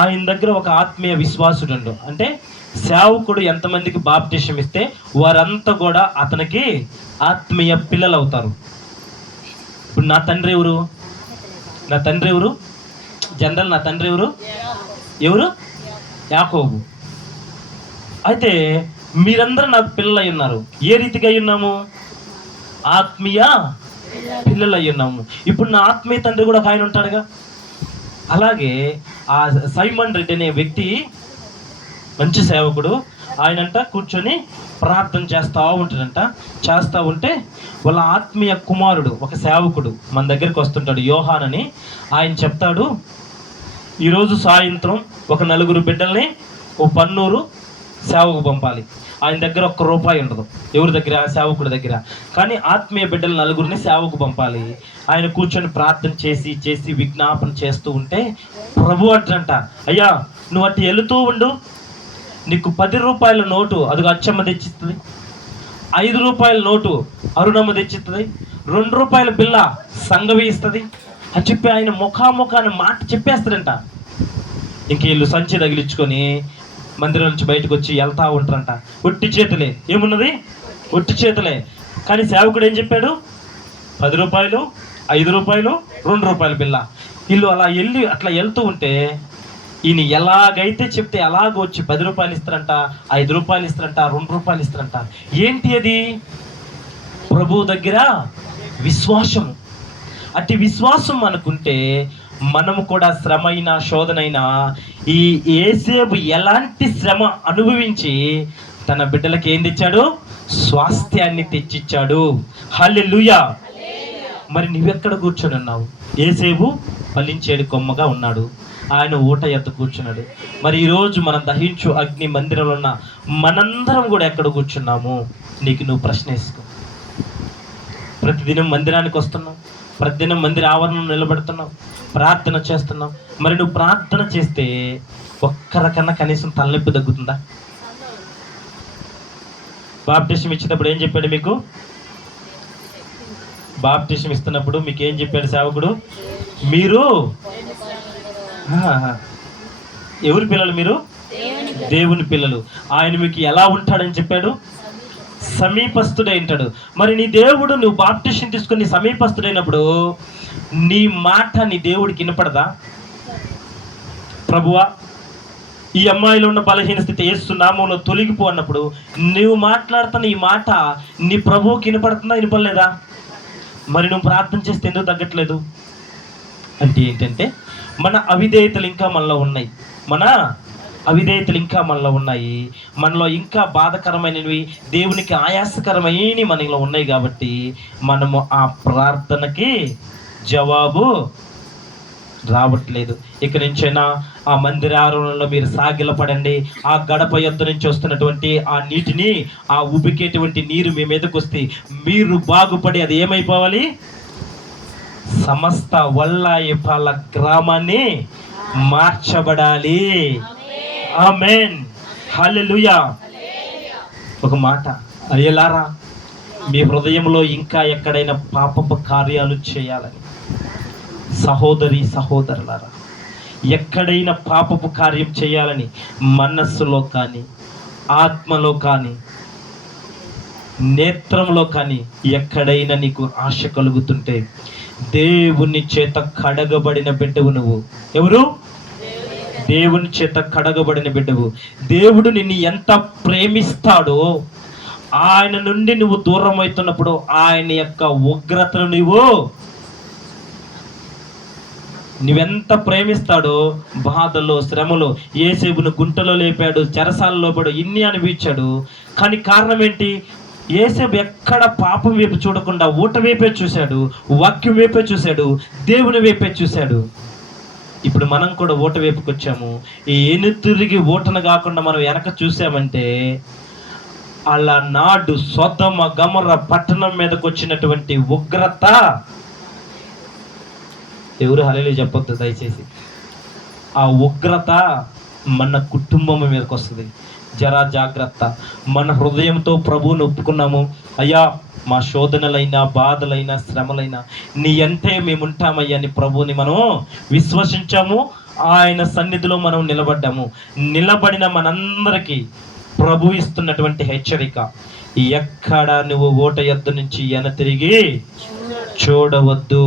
ఆయన దగ్గర ఒక ఆత్మీయ విశ్వాసుడు ఉండు. అంటే సేవకుడు ఎంతమందికి బాప్టిజం ఇస్తే వారంతా కూడా అతనికి ఆత్మీయ పిల్లలు అవుతారు. ఇప్పుడు నా తండ్రి ఎవరు? జనరల్ నా తండ్రి ఎవరు? యాకోబు. అయితే మీరందరూ నాకు పిల్లలు అయి ఉన్నారు. ఏ రీతిగా అయి ఉన్నాము? ఆత్మీయ పిల్లలు అయి ఉన్నాము. ఇప్పుడు నా ఆత్మీయ తండ్రి కూడా ఒక ఆయన ఉంటాడుగా. అలాగే ఆ సైమన్ రెడ్డి అనే వ్యక్తి మంచి సేవకుడు. ఆయనంట కూర్చొని ప్రార్థన చేస్తూ ఉంటే వాళ్ళ ఆత్మీయ కుమారుడు ఒక సేవకుడు మన దగ్గరికి వస్తుంటాడు, యోహాన్ అని. ఆయన చెప్తాడు, ఈరోజు సాయంత్రం ఒక 4 బిడ్డల్ని ఓ పన్నూరు సేవకు పంపాలి. ఆయన దగ్గర ₹1 ఉండదు. ఎవరి దగ్గర? సేవకుడి దగ్గర. కానీ ఆత్మీయ బిడ్డలు 4 సేవకు పంపాలి. ఆయన కూర్చొని ప్రార్థన చేసి విజ్ఞాపన చేస్తూ ఉంటే ప్రభు అంటంట, అయ్యా నువ్వు అటు వెళుతూ ఉండు, నీకు ₹10 నోటు అదిగో అచ్చమ్మ తెచ్చిస్తుంది, ₹5 నోటు అరుణమ్మ తెచ్చిస్తుంది, ₹2 బిల్ల సంగవి ఇస్తుంది అని చెప్పి ఆయన ముఖాముఖాన్ని మాట చెప్పేస్తాడంట. ఇంక వీళ్ళు సంచి తగిలించుకొని మందిరం నుంచి బయటకు వచ్చి వెళ్తా ఉంటారంట. ఒట్టి చేతులే. ఏమున్నది? ఒట్టి చేతులే. కానీ సేవకుడు ఏం చెప్పాడు? ₹10, ₹5, ₹2 బిల్ల. వీళ్ళు అట్లా వెళ్తూ ఉంటే ఈయన ఎలాగైతే చెప్తే అలాగ వచ్చి ₹10 ఇస్తారంట, ₹5 ఇస్తారంట, ₹2 ఇస్తారంట. ఏంటి అది? ప్రభు దగ్గర విశ్వాసం. అట్టి విశ్వాసం అనుకుంటే మనము కూడా శ్రమైనా శోధనైనా ఈ యేసేపు ఎలాంటి శ్రమ అనుభవించి తన బిడ్డలకి ఏం తెచ్చాడు? స్వాస్థ్యాన్ని తెచ్చిచ్చాడు. హల్లెలూయా. మరి నువ్వెక్కడ కూర్చొని ఉన్నావు? యేసేపు ఫలించేడు కొమ్మగా ఉన్నాడు, ఆయన ఊట ఎత్త కూర్చున్నాడు. మరి ఈరోజు మనం దహించు అగ్ని మందిరంలో ఉన్న మనందరం కూడా ఎక్కడ కూర్చున్నాము? నీకు నువ్వు ప్రశ్న వేసుకో. ప్రతిదినం మందిరానికి వస్తున్నావు, ప్రతిదినం మందిర ఆవరణలో నిలబెడుతున్నావు, ప్రార్థన చేస్తున్నావు. మరి నువ్వు ప్రార్థన చేస్తే ఒక్కరికన్నా కనీసం తలనొప్పి తగ్గుతుందా? బాప్టిజం ఇచ్చేటప్పుడు ఏం చెప్పాడు మీకు? బాప్టిజం ఇస్తున్నప్పుడు మీకు ఏం చెప్పాడు సేవకుడు? మీరు ఎవరి పిల్లలు? మీరు దేవుని పిల్లలు. ఆయన మీకు ఎలా ఉంటాడని చెప్పాడు? సమీపస్తుడై ఉంటాడు. మరి నీ దేవుడు, నువ్వు బాప్టిజం తీసుకుని సమీపస్తుడైనప్పుడు నీ మాట నీ దేవుడికి వినపడదా? ప్రభువా, ఈ అమ్మాయిలో ఉన్న బలహీన స్థితి యేసు నామములో తొలగిపో అన్నప్పుడు నువ్వు మాట్లాడుతున్న ఈ మాట నీ ప్రభువుకి వినపడుతుందా? వినపడలేదా? మరి నువ్వు ప్రార్థన చేస్తే ఎందుకు తగ్గట్లేదు? అంటే ఏంటంటే మన అవిధేయతలు ఇంకా మనలో ఉన్నాయి. మనలో ఇంకా బాధకరమైనవి, దేవునికి ఆయాసకరమైనవి మనలో ఉన్నాయి. కాబట్టి మనము ఆ ప్రార్థనకి జవాబు రావట్లేదు. ఇక నుంచైనా ఆ మందిరారంలో మీరు సాగిలపడండి. ఆ గడప యొద్ద నుంచి వస్తున్నటువంటి ఆ నీటిని, ఆ ఉబికేటువంటి నీరు మీ మీదకి వస్తే మీరు బాగుపడి అది ఏమైపోవాలి? సమస్త వల్లాయిపాల గ్రామాన్ని మార్చబడాలి. ఆమేన్. హల్లెలూయా. ఒక మాట, అయ్యలారా, మీ హృదయంలో ఇంకా ఎక్కడైనా పాపపు కార్యాలు చేయాలని, సహోదరులారా, ఎక్కడైనా పాపపు కార్యం చేయాలని మనస్సులో కానీ, ఆత్మలో కానీ, నేత్రంలో కానీ ఎక్కడైనా నీకు ఆశ కలుగుతుంటే దేవుని చేత కడగబడిన బిడ్డవు నువ్వు. ఎవరు? దేవుని చేత కడగబడిన బిడ్డవు. దేవుడు నిన్ను ఎంత ప్రేమిస్తాడో, ఆయన నుండి నువ్వు దూరం అవుతున్నప్పుడు ఆయన యొక్క ఉగ్రతను నువ్వెంత ప్రేమిస్తాడో, బాధలో శ్రమలో యేసేపును గుంటలో లేపాడు, చెరసాలలో పడు, ఇన్ని అనిపించాడు. కానీ కారణం ఏంటి? యేసేపు ఎక్కడ పాపం వైపు చూడకుండా ఊట వైపే చూశాడు, వాక్యం వైపే చూశాడు, దేవుని వైపే చూశాడు. ఇప్పుడు మనం కూడా ఊట వైపుకి వచ్చాము. ఈ ఎనుతిరిగి ఊటను కాకుండా మనం వెనక చూసామంటే అలా నాడు సొదొమ గొమొర్రా పట్టణం మీదకి వచ్చినటువంటి ఉగ్రత, ఎవరు హల్లెలూయా చెప్పొద్దు దయచేసి, ఆ ఉగ్రత మన కుటుంబం మీదకి వస్తుంది. జరా జాగ్రత్త. మన హృదయంతో ప్రభువుని ఒప్పుకున్నాము, అయ్యా మా శోధనలైనా బాధలైనా శ్రమలైనా నీ అంటే మేము ఉంటామయ్యా అని ప్రభువుని మనం విశ్వసించాము. ఆయన సన్నిధిలో మనం నిలబడ్డాము. నిలబడిన మనందరికీ ప్రభు ఇస్తున్నటువంటి హెచ్చరిక, ఎక్కడ నువ్వు ఓట ఎద్దు నుంచి తిరిగి చూడవద్దు.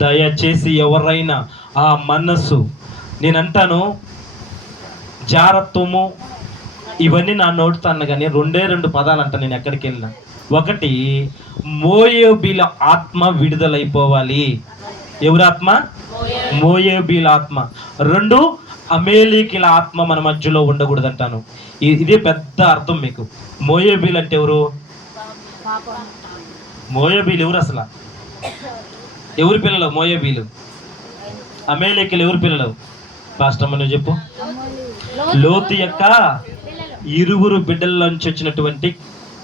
దయచేసి ఎవరైనా ఆ మనసు, నేనంటాను జారత్వము ఇవన్నీ నా నోటితో అన్న కానీ రెండు పదాలు అంట నేను ఎక్కడికి వెళ్ళినా. ఒకటి, మోయాబీల ఆత్మ విడుదలైపోవాలి. ఎవరి ఆత్మ? మోయాబీల ఆత్మ. రెండు, అమేలీకీల ఆత్మ మన మధ్యలో ఉండకూడదు అంటాను. ఇదే పెద్ద అర్థం మీకు. మోయాబీలు అంటే ఎవరు? మోయాబీలు ఎవరు అసలు? ఎవరి పిల్లలు మోయాబీలు? అమేలీకీలు ఎవరి పిల్లలు? పాస్టర్ నువ్వు చెప్పు. లోతు యొక్క 20 బిడ్డల్లోంచి వచ్చినటువంటి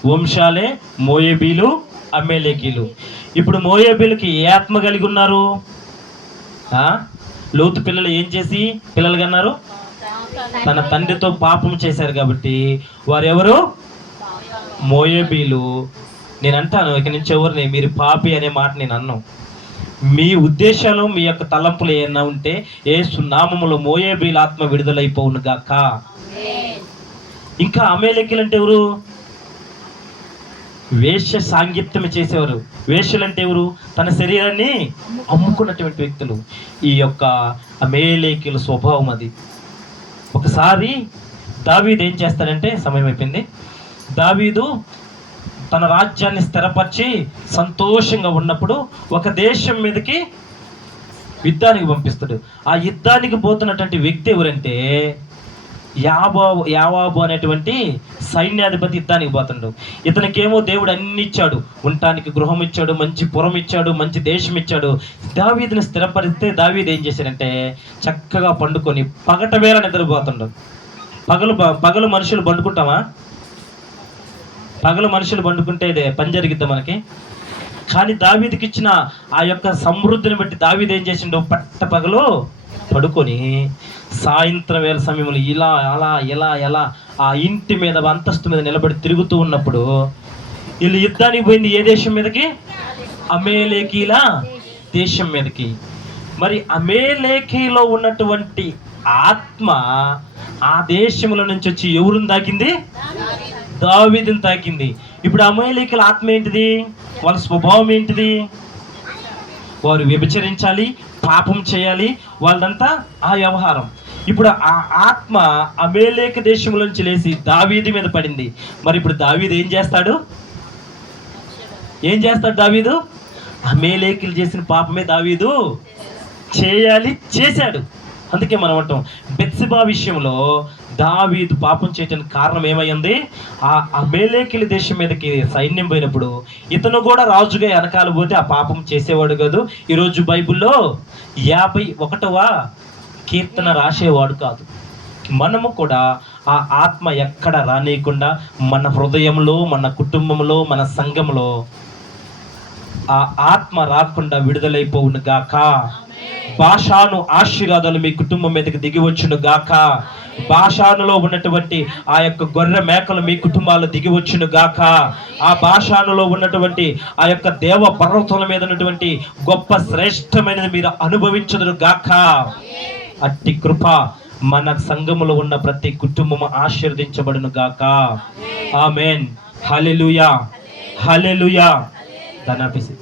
వంశాలే మోయాబీలు, అమేలేకీలు. ఇప్పుడు మోయాబీలకి ఏ ఆత్మ కలిగి ఉన్నారు? లోతు పిల్లలు ఏం చేసి పిల్లలు కన్నారు? తన తండ్రితో పాపం చేశారు కాబట్టి వారు ఎవరు? మోయాబీలు. నేను అంటాను ఇక నుంచి ఎవరిని మీరు పాపి అనే మాట నేను అన్నాను. మీ ఉద్దేశాలు, మీ యొక్క తలంపులు ఏమన్నా ఉంటే యేసు నామములో మోయాబీల ఆత్మ విడుదలైపోవును గాక. ఇంకా అమేలేకీలు అంటే ఎవరు? వేశ్య సాంగత్యం చేసేవారు. వేశ్యలు అంటే ఎవరు? తన శరీరాన్ని అమ్ముకున్నటువంటి వ్యక్తులు. ఈ యొక్క అమేలేకీల స్వభావం అది. ఒకసారి దావీదు ఏం చేస్తాడంటే, సమయం అయిపోయింది, దావీదు తన రాజ్యాన్ని స్థిరపరిచి సంతోషంగా ఉన్నప్పుడు ఒక దేశం మీదకి యుద్ధానికి పంపిస్తాడు. ఆ యుద్ధానికి పోతున్నటువంటి వ్యక్తి ఎవరంటే యావాబు అనేటువంటి సైన్యాధిపతి యుద్ధానికి పోతున్నాడు. ఇతనికేమో దేవుడు అన్ని ఇచ్చాడు, ఉండటానికి గృహం ఇచ్చాడు, మంచి పురం ఇచ్చాడు, మంచి దేశం ఇచ్చాడు. దావీదుని స్థిరపరిస్తే దావీదు ఏం చేశాడంటే చక్కగా పండుకొని పగట వేళ నిద్రపోతున్నాడు. పగలు మనుషులు పండుకుంటామా? పగలు మనుషులు పండుకుంటే ఇదే పని జరిగిద్దా మనకి? కానీ దావీదుకి ఇచ్చిన ఆ యొక్క సమృద్ధిని బట్టి దావీదు ఏం చేసిండో పట్ట పగలు పడుకొని సాయంత్రం వేళ సమయంలో ఇలా అలా ఎలా ఆ ఇంటి మీద అంతస్తు మీద నిలబడి తిరుగుతూ ఉన్నప్పుడు వీళ్ళు యుద్ధానికి పోయింది ఏ దేశం మీదకి? అమేలేకీల దేశం మీదకి. మరి అమేలేకీలో ఉన్నటువంటి ఆత్మ ఆ దేశంలో నుంచి వచ్చి ఎవరిని తాకింది? దావీదుని తాకింది. ఇప్పుడు అమేలేకీల ఆత్మ ఏంటిది? వాళ్ళ స్వభావం ఏంటిది? వారు వ్యభిచరించాలి, పాపం చేయాలి, వాళ్ళంతా ఆ వ్యవహారం. ఇప్పుడు ఆ ఆత్మ అమేలేక దేశంలోంచి లేచి దావీదు మీద పడింది. మరి ఇప్పుడు దావీదు ఏం చేస్తాడు? దావీదు అమేలేకీలు చేసిన పాపమే దావీదు చేశాడు. అందుకే మనం అంటాం బెత్షెబా విషయంలో దావీదు పాపం చేయడానికి కారణం ఏమైంది? ఆ అమేలేకీల దేశం మీదకి సైన్యం పోయినప్పుడు ఇతను కూడా రాజుగా వెనకాల పోతే ఆ పాపం చేసేవాడు కాదు. ఈరోజు బైబిల్లో 51వ కీర్తన రాసేవాడు కాదు. మనము కూడా ఆ ఆత్మ ఎక్కడ రానియకుండా మన హృదయంలో, మన కుటుంబంలో, మన సంఘంలో ఆ ఆత్మ రాకుండా విడుదలైపోవును గాక. బాషాను ఆశీర్వాదాలు మీ కుటుంబం మీదకి దిగి వచ్చును గాక. బాషానులో ఉన్నటువంటి ఆ యొక్క గొర్రె మేకలు మీ కుటుంబాలు దిగి వచ్చును గాక. ఆ బాషానులో ఉన్నటువంటి ఆ యొక్క దేవ పర్వతాల మీద ఉన్నటువంటి గొప్ప శ్రేష్టమైనది మీరు అనుభవించుదురు గాక. అట్టి కృప మన సంఘములో ఉన్న ప్రతి కుటుంబము ఆశీర్వదించబడును గాక. ఆమేన్. హల్లెలూయా, హల్లెలూయా. ధనాపిసి